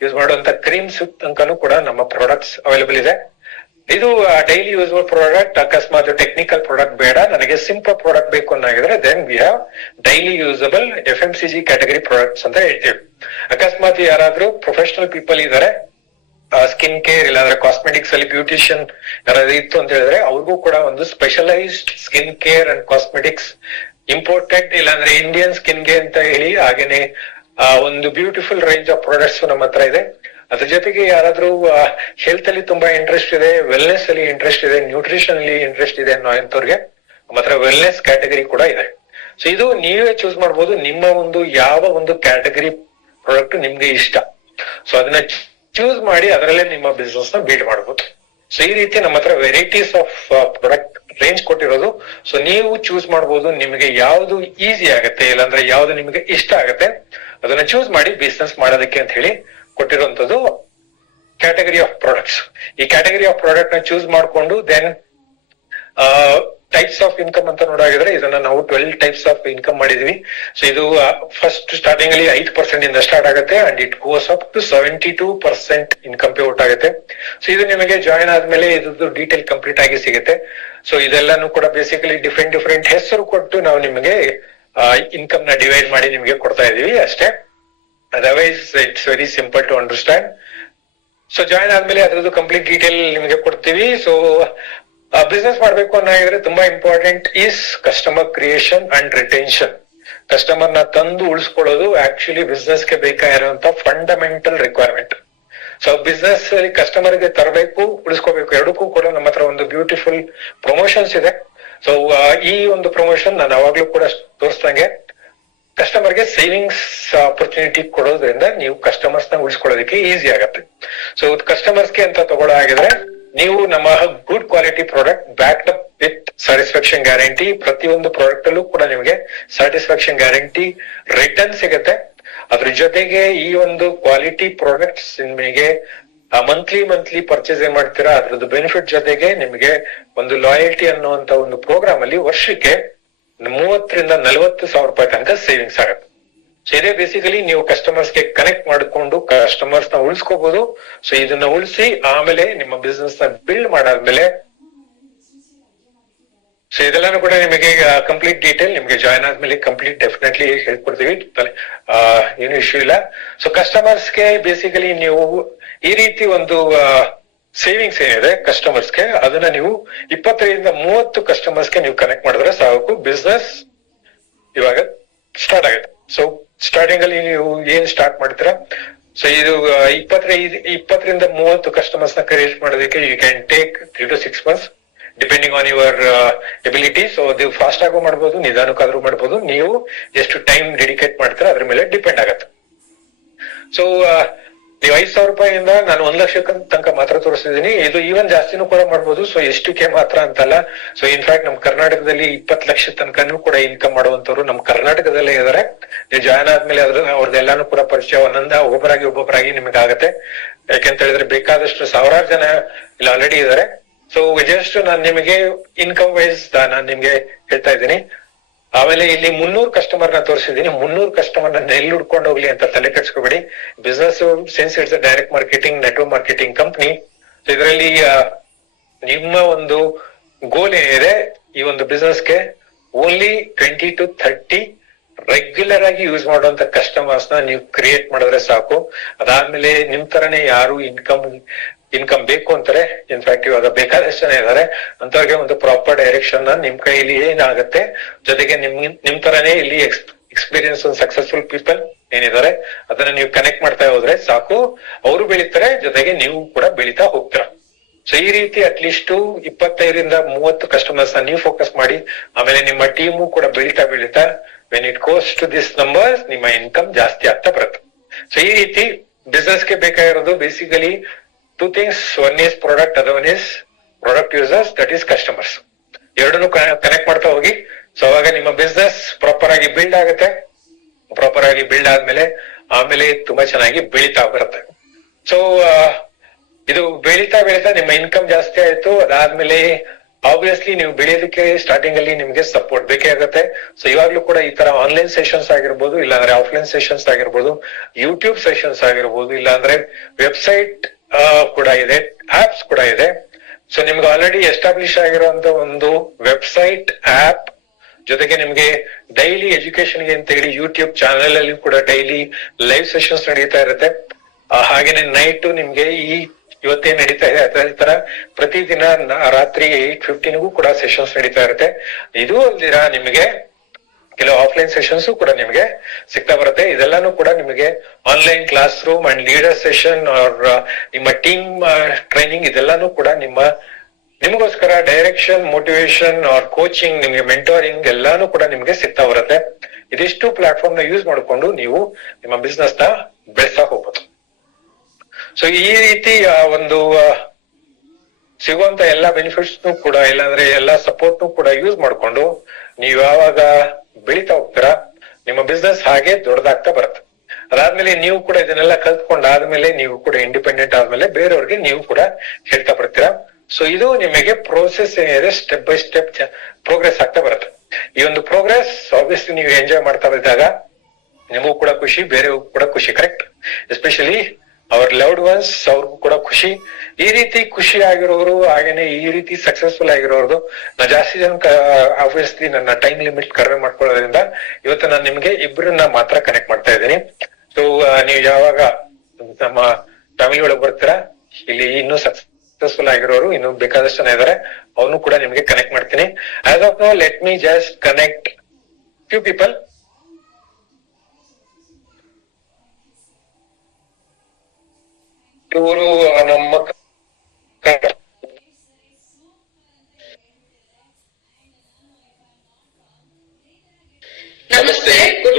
ಯೂಸ್ ಮಾಡುವಂತ ಕ್ರೀಮ್ಸ್ ತನಕನೂ ಕೂಡ ನಮ್ಮ ಪ್ರಾಡಕ್ಟ್ಸ್ ಅವೈಲೇಬಲ್ ಇದೆ. ಇದು ಡೈಲಿ ಯೂಸ್ಬಲ್ ಪ್ರಾಡಕ್ಟ್. ಅಕಸ್ಮಾತ್ ಟೆಕ್ನಿಕಲ್ ಪ್ರಾಡಕ್ಟ್ ಬೇಡ, ನನಗೆ ಸಿಂಪಲ್ ಪ್ರಾಡಕ್ಟ್ ಬೇಕು ಅನ್ನೋಗಿದ್ರೆ then we have daily usable FMCG category products ಅಂತ ಹೇಳ್ತೀವಿ. ಅಕಸ್ಮಾತ್ ಯಾರಾದ್ರೂ ಪ್ರೊಫೆಷನಲ್ ಪೀಪಲ್ ಇದಾರೆ, ಸ್ಕಿನ್ ಕೇರ್ ಇಲ್ಲಾಂದ್ರೆ ಕಾಸ್ಮೆಟಿಕ್ಸ್ ಅಲ್ಲಿ ಬ್ಯೂಟಿಷಿಯನ್ ಯಾರಾದ್ರೂ ಇತ್ತು ಅಂತ ಹೇಳಿದ್ರೆ ಅವ್ರಿಗೂ ಕೂಡ ಒಂದು specialised skin care and cosmetics imported ಇಲ್ಲಾಂದ್ರೆ ಇಂಡಿಯನ್ ಸ್ಕಿನ್ ಕೇರ್ ಅಂತ ಹೇಳಿ ಹಾಗೇನೆ ಒಂದು ಬ್ಯೂಟಿಫುಲ್ ರೇಂಜ್ ಆಫ್ ಪ್ರಾಡಕ್ಟ್ಸ್ ನಮ್ಮ ಹತ್ರ ಇದೆ. ಅದ್ರ ಜೊತೆಗೆ ಯಾರಾದ್ರೂ ಹೆಲ್ತ್ ಅಲ್ಲಿ ತುಂಬಾ ಇಂಟ್ರೆಸ್ಟ್ ಇದೆ, ವೆಲ್ನೆಸ್ ಅಲ್ಲಿ ಇಂಟ್ರೆಸ್ಟ್ ಇದೆ, ನ್ಯೂಟ್ರಿಷನ್ ಅಲ್ಲಿ ಇಂಟ್ರೆಸ್ಟ್ ಇದೆ ಅನ್ನೋ ಅಂತವ್ರಿಗೆ ನಮ್ಮ ಹತ್ರ ವೆಲ್ನೆಸ್ ಕ್ಯಾಟಗರಿ ಕೂಡ ಇದೆ. ಸೊ ಇದು ನೀವೇ ಚೂಸ್ ಮಾಡ್ಬೋದು, ನಿಮ್ಮ ಒಂದು ಯಾವ ಒಂದು ಕ್ಯಾಟಗರಿ ಪ್ರಾಡಕ್ಟ್ ನಿಮ್ಗೆ ಇಷ್ಟ. ಸೊ ಅದನ್ನ ಚೂಸ್ ಮಾಡಿ ಅದರಲ್ಲೇ ನಿಮ್ಮ ಬಿಸ್ನೆಸ್ ನ ಬಿಲ್ಡ್ ಮಾಡಬಹುದು. ಸೊ ಈ ರೀತಿ ನಮ್ಮ ಹತ್ರ ವೆರೈಟೀಸ್ ಆಫ್ ಪ್ರಾಡಕ್ಟ್ ರೇಂಜ್ ಕೊಟ್ಟಿರೋದು. ಸೊ ನೀವು ಚೂಸ್ ಮಾಡಬಹುದು, ನಿಮಗೆ ಯಾವ್ದು ಈಸಿ ಆಗತ್ತೆ ಇಲ್ಲಾಂದ್ರೆ ಯಾವ್ದು ನಿಮಗೆ ಇಷ್ಟ ಆಗತ್ತೆ ಅದನ್ನ ಚೂಸ್ ಮಾಡಿ ಬಿಸ್ನೆಸ್ ಮಾಡೋದಕ್ಕೆ ಅಂತ ಹೇಳಿ ಕೊಟ್ಟಿರುವಂತದ್ದು ಕ್ಯಾಟಗರಿ ಆಫ್ ಪ್ರಾಡಕ್ಟ್ಸ್. ಈ ಕ್ಯಾಟಗರಿ ಆಫ್ ಪ್ರಾಡಕ್ಟ್ ನ ಚೂಸ್ ಮಾಡ್ಕೊಂಡು ದೆನ್ ಟೈಪ್ಸ್ ಆಫ್ ಇನ್ಕಮ್ ಅಂತ ನೋಡಾಗಿದ್ರೆ ಇದನ್ನ ನಾವು 12 ಟೈಪ್ಸ್ ಆಫ್ ಇನ್ಕಮ್ ಮಾಡಿದ್ವಿ. ಸೊ ಇದು ಫಸ್ಟ್ ಸ್ಟಾರ್ಟಿಂಗ್ ಅಲ್ಲಿ 5% ಇಂದ ಸ್ಟಾರ್ಟ್ ಆಗುತ್ತೆ and it goes up to 72% income pay out ಆಗುತ್ತೆ. ಸೊ ಇದು ನಿಮಗೆ ಜಾಯಿನ್ ಆದ್ಮೇಲೆ ಇದ್ರದ್ದು ಡೀಟೇಲ್ ಕಂಪ್ಲೀಟ್ ಆಗಿ ಸಿಗುತ್ತೆ. ಸೊ ಇದೆಲ್ಲಾನು ಕೂಡ ಬೇಸಿಕಲಿ ಡಿಫ್ರೆಂಟ್ ಹೆಸರು ಕೊಟ್ಟು ನಾವು ನಿಮಗೆ ಇನ್ಕಮ್ ನ ಡಿವೈಡ್ ಮಾಡಿ ನಿಮಗೆ ಕೊಡ್ತಾ ಇದೀವಿ ಅಷ್ಟೇ. Otherwise it's very simple to understand. So join ಆದ್ಮೇಲೆ ಅದ್ರದ್ದು ಕಂಪ್ಲೀಟ್ ಡೀಟೇಲ್ ನಿಮಗೆ ಕೊಡ್ತೀವಿ. ಸೊ ಬಿಸ್ನೆಸ್ ಮಾಡ್ಬೇಕು ಅನ್ನೋದ್ರೆ ತುಂಬಾ important is customer creation and retention. Customer ನ ತಂದು ಉಳಿಸ್ಕೊಳ್ಳೋದು ಆಕ್ಚುಲಿ ಬಿಸ್ನೆಸ್ ಗೆ ಬೇಕಾಗಿರುವಂತ ಫಂಡಮೆಂಟಲ್ ರಿಕ್ವೈರ್ಮೆಂಟ್. ಸೊ ಬಿಸ್ನೆಸ್ ಅಲ್ಲಿ ಕಸ್ಟಮರ್ ಗೆ ತರಬೇಕು, ಉಳಿಸ್ಕೋಬೇಕು, ಎರಡಕ್ಕೂ ಕೂಡ ನಮ್ಮ ಹತ್ರ ಒಂದು ಬ್ಯೂಟಿಫುಲ್ ಪ್ರಮೋಷನ್ಸ್ ಇದೆ. ಸೊ ಈ ಒಂದು ಪ್ರಮೋಷನ್ ನಾನು ಅವಾಗ್ಲೂ ಕೂಡ ತೋರಿಸ್ದಂಗೆ ಕಸ್ಟಮರ್ಗೆ ಸೇವಿಂಗ್ಸ್ ಆಪರ್ಚುನಿಟಿ ಕೊಡೋದ್ರಿಂದ ನೀವು ಕಸ್ಟಮರ್ಸ್ ನ ಉಳಿಸ್ಕೊಳ್ಳೋದಕ್ಕೆ ಈಸಿ ಆಗತ್ತೆ. ಸೊ ಕಸ್ಟಮರ್ಸ್ಗೆ ಅಂತ ತಗೊಳ್ಳೋ ಆಗಿದ್ರೆ ನೀವು ನಮ್ಮ good quality product backed up with satisfaction guarantee. ಪ್ರತಿಯೊಂದು ಪ್ರಾಡಕ್ಟ್ ಅಲ್ಲೂ ಕೂಡ ನಿಮಗೆ ಸ್ಯಾಟಿಸ್ಫ್ಯಾಕ್ಷನ್ ಗ್ಯಾರಂಟಿ, ರಿಟರ್ನ್ ಸಿಗುತ್ತೆ. ಅದ್ರ ಜೊತೆಗೆ ಈ ಒಂದು ಕ್ವಾಲಿಟಿ ಪ್ರಾಡಕ್ಟ್ಸ್ ನಿಮಗೆ ಮಂತ್ಲಿ ಪರ್ಚೇಸ್ ಏನ್ ಮಾಡ್ತೀರಾ ಅದ್ರದ್ದು ಬೆನಿಫಿಟ್ ಜೊತೆಗೆ ನಿಮಗೆ ಒಂದು ಲಾಯಲ್ಟಿ ಅನ್ನುವಂತ ಒಂದು ಪ್ರೋಗ್ರಾಮ್ ಅಲ್ಲಿ ವರ್ಷಕ್ಕೆ 30,000 ರಿಂದ 40,000 ರೂಪಾಯಿ ತನಕ ಸೇವಿಂಗ್ಸ್ ಆಗುತ್ತೆ. ಸೊ ಇದೇ ಬೇಸಿಕಲಿ ನೀವು ಕಸ್ಟಮರ್ಸ್ ಗೆ ಕನೆಕ್ಟ್ ಮಾಡಿಕೊಂಡು ಕಸ್ಟಮರ್ಸ್ ನ ಉಳಿಸ್ಕೋಬಹುದು. ಸೊ ಇದನ್ನ ಉಳಿಸಿ ಆಮೇಲೆ ನಿಮ್ಮ ಬಿಸ್ನೆಸ್ ನ ಬಿಲ್ಡ್ ಮಾಡಾದ್ಮೇಲೆ ಸೊ ಇದೆಲ್ಲಾನು ಕೂಡ ನಿಮಗೆ ಕಂಪ್ಲೀಟ್ ಡೀಟೇಲ್ ನಿಮ್ಗೆ ಜಾಯ್ನ್ ಆದ್ಮೇಲೆ ಕಂಪ್ಲೀಟ್ ಡೆಫಿನೆಟ್ಲಿ ಹೇಳ್ಕೊಡ್ತೀವಿ, ಏನು ಇಶ್ಯೂ ಇಲ್ಲ. ಸೊ ಕಸ್ಟಮರ್ಸ್ಗೆ ಬೇಸಿಕಲಿ ನೀವು ಈ ರೀತಿ ಒಂದು ಸೇವಿಂಗ್ಸ್ ಏನಿದೆ ಕಸ್ಟಮರ್ಸ್ಗೆ ಅದನ್ನ ನೀವು 25 ರಿಂದ 30 ಕಸ್ಟಮರ್ಸ್ಗೆ ನೀವು ಕನೆಕ್ಟ್ ಮಾಡಿದ್ರೆ ಸಾಕು, ಬಿಸ್ನೆಸ್ ಇವಾಗ ಸ್ಟಾರ್ಟ್ ಆಗುತ್ತೆ. ಸೊ ಸ್ಟಾರ್ಟಿಂಗ್ ಅಲ್ಲಿ ನೀವು ಏನ್ ಸ್ಟಾರ್ಟ್ ಮಾಡ್ತೀರಾ, ಸೊ ಇದು 20 ರಿಂದ 30 ಕಸ್ಟಮರ್ಸ್ ನ ಕ್ರಿಯೇಟ್ ಮಾಡೋದಕ್ಕೆ you can take 3 to 6 months depending on your ability. So ನೀವು ಫಾಸ್ಟ್ ಆಗು ಮಾಡ್ಬೋದು, ನಿಧಾನಕ್ಕಾದ್ರೂ ಮಾಡ್ಬೋದು, ನೀವು ಎಷ್ಟು ಟೈಮ್ ಡೆಡಿಕೇಟ್ ಮಾಡ್ತೀರಾ ಅದ್ರ ಮೇಲೆ ಡಿಪೆಂಡ್ ಆಗತ್ತೆ. ಸೊ ನೀವು 5,000 ರೂಪಾಯಿಯಿಂದ ನಾನು 1,00,000 ತನಕ ಮಾತ್ರ ತೋರಿಸ್ತಿದ್ದೀನಿ. ಇದು ಈವನ್ ಜಾಸ್ತಿನೂ ಕೂಡ ಮಾಡ್ಬೋದು. ಸೊ ಎಷ್ಟಕ್ಕೆ ಮಾತ್ರ ಅಂತಲ್ಲ. ಸೊ ಇನ್ಫ್ಯಾಕ್ಟ್ ನಮ್ ಕರ್ನಾಟಕದಲ್ಲಿ 20 ಲಕ್ಷ ತನಕನೂ ಕೂಡ ಇನ್ಕಮ್ ಮಾಡುವಂತವ್ರು ನಮ್ ಕರ್ನಾಟಕದಲ್ಲೇ ಇದಾರೆ. ನೀವು ಜಾಯ್ನ್ ಆದ್ಮೇಲೆ ಅವ್ರದ್ದೆಲ್ಲಾನು ಕೂಡ ಪರಿಚಯ ಒಬ್ಬೊಬ್ಬರಾಗಿ ನಿಮಗೆ ಆಗತ್ತೆ. ಯಾಕೆಂತ ಹೇಳಿದ್ರೆ ಬೇಕಾದಷ್ಟು ಸಾವಿರಾರು ಜನ ಇಲ್ಲಿ ಆಲ್ರೆಡಿ ಇದಾರೆ. ಸೊ ಜಸ್ಟ್ ನಾನು ನಿಮಗೆ ಇನ್ಕಮ್ ವೈಸ್ ನಾನು ನಿಮ್ಗೆ ಹೇಳ್ತಾ ಇದ್ದೀನಿ. ಆಮೇಲೆ ಇಲ್ಲಿ 300 ಕಸ್ಟಮರ್ ನ ತೋರಿಸಿದೀನಿ. 300 ಕಸ್ಟಮರ್ ನ ಎಲ್ಲಿ ಹುಡ್ಕೊಂಡು ಹೋಗ್ಲಿ ಅಂತ ತಲೆ ಕೆಡ್ಸ್ಕೋಬೇಡಿ. Business since it's direct marketing, network marketing company. ಇದರಲ್ಲಿ ನಿಮ್ಮ ಒಂದು ಗೋಲ್ ಏನಿದೆ ಈ ಒಂದು ಬಿಸ್ನೆಸ್ಗೆ ಓನ್ಲಿ 20 to 30 ರೆಗ್ಯುಲರ್ ಆಗಿ ಯೂಸ್ ಮಾಡುವಂತ ಕಸ್ಟಮರ್ಸ್ ನ ನೀವು ಕ್ರಿಯೇಟ್ ಮಾಡಿದ್ರೆ ಸಾಕು. ಅದಾದ್ಮೇಲೆ ನಿಮ್ ತರನೇ ಯಾರು ಇನ್ಕಮ್ ಬೇಕು ಅಂತಾರೆ, ಇನ್ಫ್ಯಾಕ್ಟ್ ಇವಾಗ ಬೇಕಾದಷ್ಟು ಜನ ಇದಾರೆ, ಅಂತವ್ರಿಗೆ ಒಂದು ಪ್ರಾಪರ್ ಡೈರೆಕ್ಷನ್ ನಿಮ್ ಕೈಯಲ್ಲಿ ಏನಾಗುತ್ತೆ, ಜೊತೆಗೆ ನಿಮ್ ತರನೇ ಇಲ್ಲಿ ಎಕ್ಸ್ಪೀರಿಯನ್ಸ್ ಸಕ್ಸಸ್ಫುಲ್ ಪೀಪಲ್ ಏನಿದ್ದಾರೆ ಅದನ್ನ ನೀವು ಕನೆಕ್ಟ್ ಮಾಡ್ತಾ ಹೋದ್ರೆ ಸಾಕು. ಅವರು ಬೆಳೀತಾರೆ, ಜೊತೆಗೆ ನೀವು ಕೂಡ ಬೆಳೀತಾ ಹೋಗ್ತೀರಾ. ಸೊ ಈ ರೀತಿ ಅಟ್ಲೀಸ್ಟ್ 25 ರಿಂದ 30 ಕಸ್ಟಮರ್ಸ್ ನ ನೀವು ಫೋಕಸ್ ಮಾಡಿ, ಆಮೇಲೆ ನಿಮ್ಮ ಟೀಮು ಕೂಡ ಬೆಳೀತಾ when it goes to this numbers ನಿಮ್ಮ ಇನ್ಕಮ್ ಜಾಸ್ತಿ ಆಗ್ತಾ ಬರುತ್ತೆ. ಸೊ ಈ ರೀತಿ ಬಿಸ್ನೆಸ್ ಗೆ ಬೇಕಾಗಿರೋದು basically 2 things. One is product, other one is product users, that is customers. ಎರಡನ್ನು ಕನೆಕ್ಟ್ ಮಾಡ್ತಾ ಹೋಗಿ. ಸೊ ಅವಾಗ ನಿಮ್ಮ ಬಿಸ್ನೆಸ್ ಪ್ರಾಪರ್ ಆಗಿ ಬಿಲ್ಡ್ ಆಗುತ್ತೆ. ಪ್ರಾಪರ್ ಆಗಿ ಬಿಲ್ಡ್ ಆದ್ಮೇಲೆ ಆಮೇಲೆ ತುಂಬಾ ಚೆನ್ನಾಗಿ ಬೆಳೀತಾ ಬರುತ್ತೆ. ಸೊ ಇದು ಬೆಳೀತಾ ನಿಮ್ಮ ಇನ್ಕಮ್ ಜಾಸ್ತಿ ಆಯ್ತು. ಅದಾದ್ಮೇಲೆ ಆಬ್ವಿಯಸ್ಲಿ ನೀವು ಬೆಳೆಯೋದಕ್ಕೆ ಸ್ಟಾರ್ಟಿಂಗ್ ಅಲ್ಲಿ ನಿಮ್ಗೆ ಸಪೋರ್ಟ್ ಬೇಕೇ ಆಗುತ್ತೆ. ಸೊ ಇವಾಗ್ಲೂ ಕೂಡ ಈ ತರ ಆನ್ಲೈನ್ ಸೆಷನ್ಸ್ ಆಗಿರ್ಬೋದು, ಇಲ್ಲಾಂದ್ರೆ ಆಫ್ಲೈನ್ ಸೆಷನ್ಸ್ ಆಗಿರ್ಬೋದು, ಯೂಟ್ಯೂಬ್ ಸೆಷನ್ಸ್ ಆಗಿರ್ಬೋದು, ಇಲ್ಲಾಂದ್ರೆ ವೆಬ್ಸೈಟ್ ಕೂಡ ಇದೆ, ಆಪ್ಸ್ ಕೂಡ ಇದೆ. ಸೊ ನಿಮ್ಗೆ ಆಲ್ರೆಡಿ ಎಸ್ಟಾಬ್ಲಿಷ್ ಆಗಿರುವಂತ ಒಂದು ವೆಬ್ಸೈಟ್, ಆಪ್ ಜೊತೆಗೆ ನಿಮ್ಗೆ ಡೈಲಿ ಎಜುಕೇಶನ್ಗೆ ಅಂತ ಹೇಳಿ ಯೂಟ್ಯೂಬ್ ಚಾನೆಲ್ ಅಲ್ಲಿ ಕೂಡ ಡೈಲಿ ಲೈವ್ ಸೆಷನ್ಸ್ ನಡೀತಾ ಇರುತ್ತೆ. ಹಾಗೇನೆ ನೈಟ್ ನಿಮ್ಗೆ ಇವತ್ತೇನ್ ನಡೀತಾ ಇದೆ ಅದೇ ತರ ಪ್ರತಿದಿನ ರಾತ್ರಿ 8:15 ಕೂಡ ಸೆಷನ್ಸ್ ನಡೀತಾ ಇರುತ್ತೆ. ಇದು ಅಲ್ದಿರ ನಿಮಗೆ ಕೆಲವು ಆಫ್ಲೈನ್ ಸೆಷನ್ಸ್ ಕೂಡ ನಿಮಗೆ ಸಿಗ್ತಾ ಬರುತ್ತೆ. ಇದೆಲ್ಲಾನು ಕೂಡ ನಿಮಗೆ online classroom and leader session or ನಿಮ್ಮ ಟೀಮ್ ಟ್ರೈನಿಂಗ್ ಇದೆಲ್ಲಾನು ಕೂಡ ನಿಮಗೋಸ್ಕರ ಡೈರೆಕ್ಷನ್, ಮೋಟಿವೇಶನ್ ಆರ್ ಕೋಚಿಂಗ್, ನಿಮ್ಗೆ ಮೆಂಟೋರಿಂಗ್ ಎಲ್ಲಾನು ಕೂಡ ನಿಮ್ಗೆ ಸಿಗ್ತಾ ಬರುತ್ತೆ. ಇದಿಷ್ಟು ಪ್ಲಾಟ್ಫಾರ್ಮ್ ನ ಯೂಸ್ ಮಾಡಿಕೊಂಡು ನೀವು ನಿಮ್ಮ ಬಿಸ್ನೆಸ್ ನ ಬೆಳೆಸ್ತಾ ಹೋಗ್ಬೋದು. ಸೊ ಈ ರೀತಿ ಒಂದು ಸಿಗುವಂತ ಎಲ್ಲಾ ಬೆನಿಫಿಟ್ಸ್ ಕೂಡ, ಇಲ್ಲಾಂದ್ರೆ ಎಲ್ಲಾ ಸಪೋರ್ಟ್ ಕೂಡ ಯೂಸ್ ಮಾಡ್ಕೊಂಡು ನೀವು ಯಾವಾಗ ಬೆಳಿತಾ ಹೋಗ್ತೀರಾ ನಿಮ್ಮ ಬಿಸ್ನೆಸ್ ಹಾಗೆ ದೊಡ್ಡದಾಗ್ತಾ ಬರುತ್ತೆ. ಅದಾದ್ಮೇಲೆ ನೀವು ಕೂಡ ಇದನ್ನೆಲ್ಲ ಕಲ್ತ್ಕೊಂಡಾದ್ಮೇಲೆ ನೀವು ಕೂಡ ಇಂಡಿಪೆಂಡೆಂಟ್ ಆದ್ಮೇಲೆ ಬೇರೆಯವ್ರಿಗೆ ನೀವು ಕೂಡ ಹೇಳ್ತಾ ಬರ್ತೀರಾ. ಸೊ ಇದು ನಿಮಗೆ ಪ್ರೋಸೆಸ್ ಏನಿದೆ, ಸ್ಟೆಪ್ ಬೈ ಸ್ಟೆಪ್ ಪ್ರೋಗ್ರೆಸ್ ಆಗ್ತಾ ಬರುತ್ತೆ. ಈ ಒಂದು ಪ್ರೋಗ್ರೆಸ್ ಆಬ್ವಿಯಸ್ಲಿ ನೀವು ಎಂಜಾಯ್ ಮಾಡ್ತಾ ಇದ್ದಾಗ ನಿಮಗೂ ಕೂಡ ಖುಷಿ, ಬೇರೆಯವ್ರಿಗೂ ಕೂಡ ಖುಷಿ. ಕರೆಕ್ಟ್? ಎಸ್ಪೆಷಲಿ ಅವ್ರ ಲವ್ಡ್ ಒನ್ಸ್, ಅವ್ರಿಗೂ ಕೂಡ ಖುಷಿ. ಈ ರೀತಿ ಖುಷಿ ಆಗಿರೋರು, ಹಾಗೇನೆ ಈ ರೀತಿ ಸಕ್ಸಸ್ಫುಲ್ ಆಗಿರೋರು ನಾ ಜಾಸ್ತಿ ಜನ ಆಬ್ವಿಯಸ್ಲಿ ನನ್ನ ಟೈಮ್ ಲಿಮಿಟ್ ಕಡಿಮೆ ಮಾಡ್ಕೊಳ್ಳೋದ್ರಿಂದ ಇವತ್ತು ನಾನು ನಿಮ್ಗೆ ಇಬ್ಬರನ್ನ ಮಾತ್ರ ಕನೆಕ್ಟ್ ಮಾಡ್ತಾ ಇದ್ದೀನಿ. ಸೊ ನೀವು ಯಾವಾಗ ನಮ್ಮ ಫ್ಯಾಮಿಲಿ ಒಳಗೆ ಬರ್ತೀರಾ, ಇಲ್ಲಿ ಇನ್ನೂ ಸಕ್ಸಸ್ಫುಲ್ ಆಗಿರೋರು ಇನ್ನು ಬೇಕಾದಷ್ಟು ಜನ ಇದಾರೆ, ಅವನು ಕೂಡ ನಿಮ್ಗೆ ಕನೆಕ್ಟ್ ಮಾಡ್ತೀನಿ. As of now let me just connect few people. ಇವರು ನಮ್ಮ ನಮಸ್ತೆ, ಗುಡ್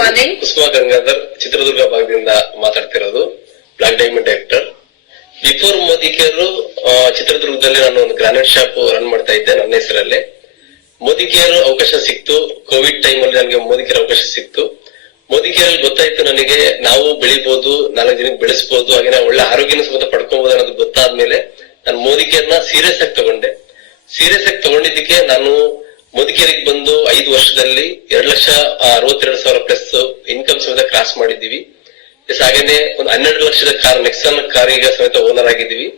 ಮಾರ್ನಿಂಗ್. ಕುಸುಮ ಗಂಗಾಧರ್, ಚಿತ್ರದುರ್ಗ ಭಾಗದಿಂದ ಮಾತಾಡ್ತಿರೋದು, black diamond director. Before Modicare ಚಿತ್ರದುರ್ಗದಲ್ಲಿ ನಾನು ಒಂದು ಗ್ರಾನೈಟ್ ಶಾಪ್ ರನ್ ಮಾಡ್ತಾ ಇದ್ದೆ ನನ್ನ ಹೆಸರಲ್ಲೇ. ಮೋದಿ ಕೇರ್ ಅವಕಾಶ ಸಿಕ್ತು, ಕೋವಿಡ್ ಟೈಮ್ ಅಲ್ಲಿ ನನಗೆ ಮೋದಿ ಕೇರ್ ಅವಕಾಶ ಸಿಕ್ತು. ಮೋದಿ ಕೇರ್ ಅಲ್ಲಿ ಗೊತ್ತಾಯ್ತು ನನಗೆ ನಾವು ಬೆಳಿಬಹುದು, 4 ಜನಕ್ಕೆ ಬೆಳೆಸಬಹುದು, ಹಾಗೆ ಒಳ್ಳೆ ಆರೋಗ್ಯನ ಸಮೇತ ಪಡ್ಕೊಬಹುದು ಅನ್ನೋದು ಗೊತ್ತಾದ್ಮೇಲೆ ನಾನು ಮೋದಿ ಕೇರ್ ನ ಸೀರಿಯಸ್ ಆಗಿ ತಗೊಂಡೆ. ಸೀರಿಯಸ್ ಆಗಿ ತಗೊಂಡಿದ್ದಕ್ಕೆ ನಾನು ಮೋದಿ ಕೇರಿಗೆ ಬಂದು 5 ವರ್ಷದಲ್ಲಿ 2,62,000 ಪ್ಲಸ್ ಇನ್ಕಮ್ ಸಮೇತ ಕ್ರಾಸ್ ಮಾಡಿದ್ದೀವಿ. ಹಾಗೇನೆ ಒಂದು 12 ಲಕ್ಷದ ಕಾರ್, ನೆಕ್ಸಾನ್ ಕಾರ್ ಈಗ ಸಮೇತ ಓನರ್ ಆಗಿದ್ದೀವಿ.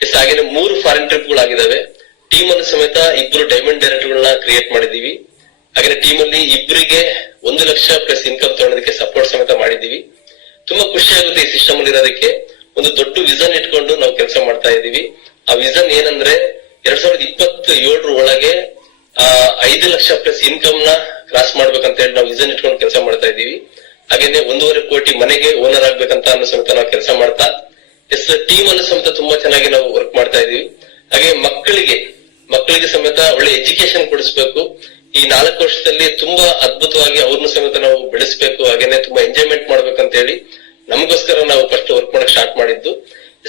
ಹಾಗೇನೆ 3 ಫಾರಿನ್ ಟ್ರಿಪ್ ಗಳಾಗಿದ್ದಾವೆ. ಟೀಮ್ ಅಲ್ಲಿ ಸಮೇತ 2 ಡೈಮಂಡ್ ಡೈರೆಕ್ಟರ್ ಗಳನ್ನ ಕ್ರಿಯೇಟ್ ಮಾಡಿದೀವಿ. ಹಾಗೆ ಟೀಮ್ ಅಲ್ಲಿ 2ರಿಗೆ 1 ಲಕ್ಷ ಪ್ಲಸ್ ಇನ್ಕಮ್ ತಗೊಳ್ಳೋದಕ್ಕೆ ಸಪೋರ್ಟ್ ಸಮೇತ ಮಾಡಿದೀವಿ. ತುಂಬಾ ಖುಷಿ ಆಗುತ್ತೆ ಈ ಸಿಸ್ಟಮ್ ಅಲ್ಲಿ ಇರೋದಕ್ಕೆ. ಒಂದು ದೊಡ್ಡ ವಿಷನ್ ಇಟ್ಕೊಂಡು ನಾವು ಕೆಲಸ ಮಾಡ್ತಾ ಇದೀವಿ. ಆ ವಿಷನ್ ಏನಂದ್ರೆ 2027 ಒಳಗೆ 5 ಲಕ್ಷ ಪ್ಲಸ್ ಇನ್ಕಮ್ ನ ಕ್ರಾಸ್ ಮಾಡ್ಬೇಕಂತ ಹೇಳಿ ನಾವು ವಿಷನ್ ಇಟ್ಕೊಂಡು ಕೆಲಸ ಮಾಡ್ತಾ ಇದೀವಿ. ಹಾಗೇನೆ 1.5 ಕೋಟಿ ಮನೆಗೆ ಓನರ್ ಆಗ್ಬೇಕಂತ ಅನ್ನೋ ಸಮೇತ ನಾವು ಕೆಲಸ ಮಾಡ್ತಾ ಟೀಮ್ ಅನ್ನು ಸಮೇತ ತುಂಬಾ ಚೆನ್ನಾಗಿ ನಾವು ವರ್ಕ್ ಮಾಡ್ತಾ ಇದೀವಿ. ಹಾಗೆ ಮಕ್ಕಳಿಗೆ ಸಮೇತ ಒಳ್ಳೆ ಎಜುಕೇಶನ್ ಕೊಡಿಸ್ಬೇಕು. ಈ 4 ವರ್ಷದಲ್ಲಿ ತುಂಬಾ ಅದ್ಭುತವಾಗಿ ಅವ್ರನ್ನು ಸಮೇತ ನಾವು ಬೆಳೆಸ್ಬೇಕು, ಹಾಗೇನೆ ತುಂಬಾ ಎಂಜಾಯ್ಮೆಂಟ್ ಮಾಡ್ಬೇಕಂತ ಹೇಳಿ ನಮಗೋಸ್ಕರ ನಾವು ಫಸ್ಟ್ ವರ್ಕ್ ಮಾಡಕ್ ಸ್ಟಾರ್ಟ್ ಮಾಡಿದ್ದು.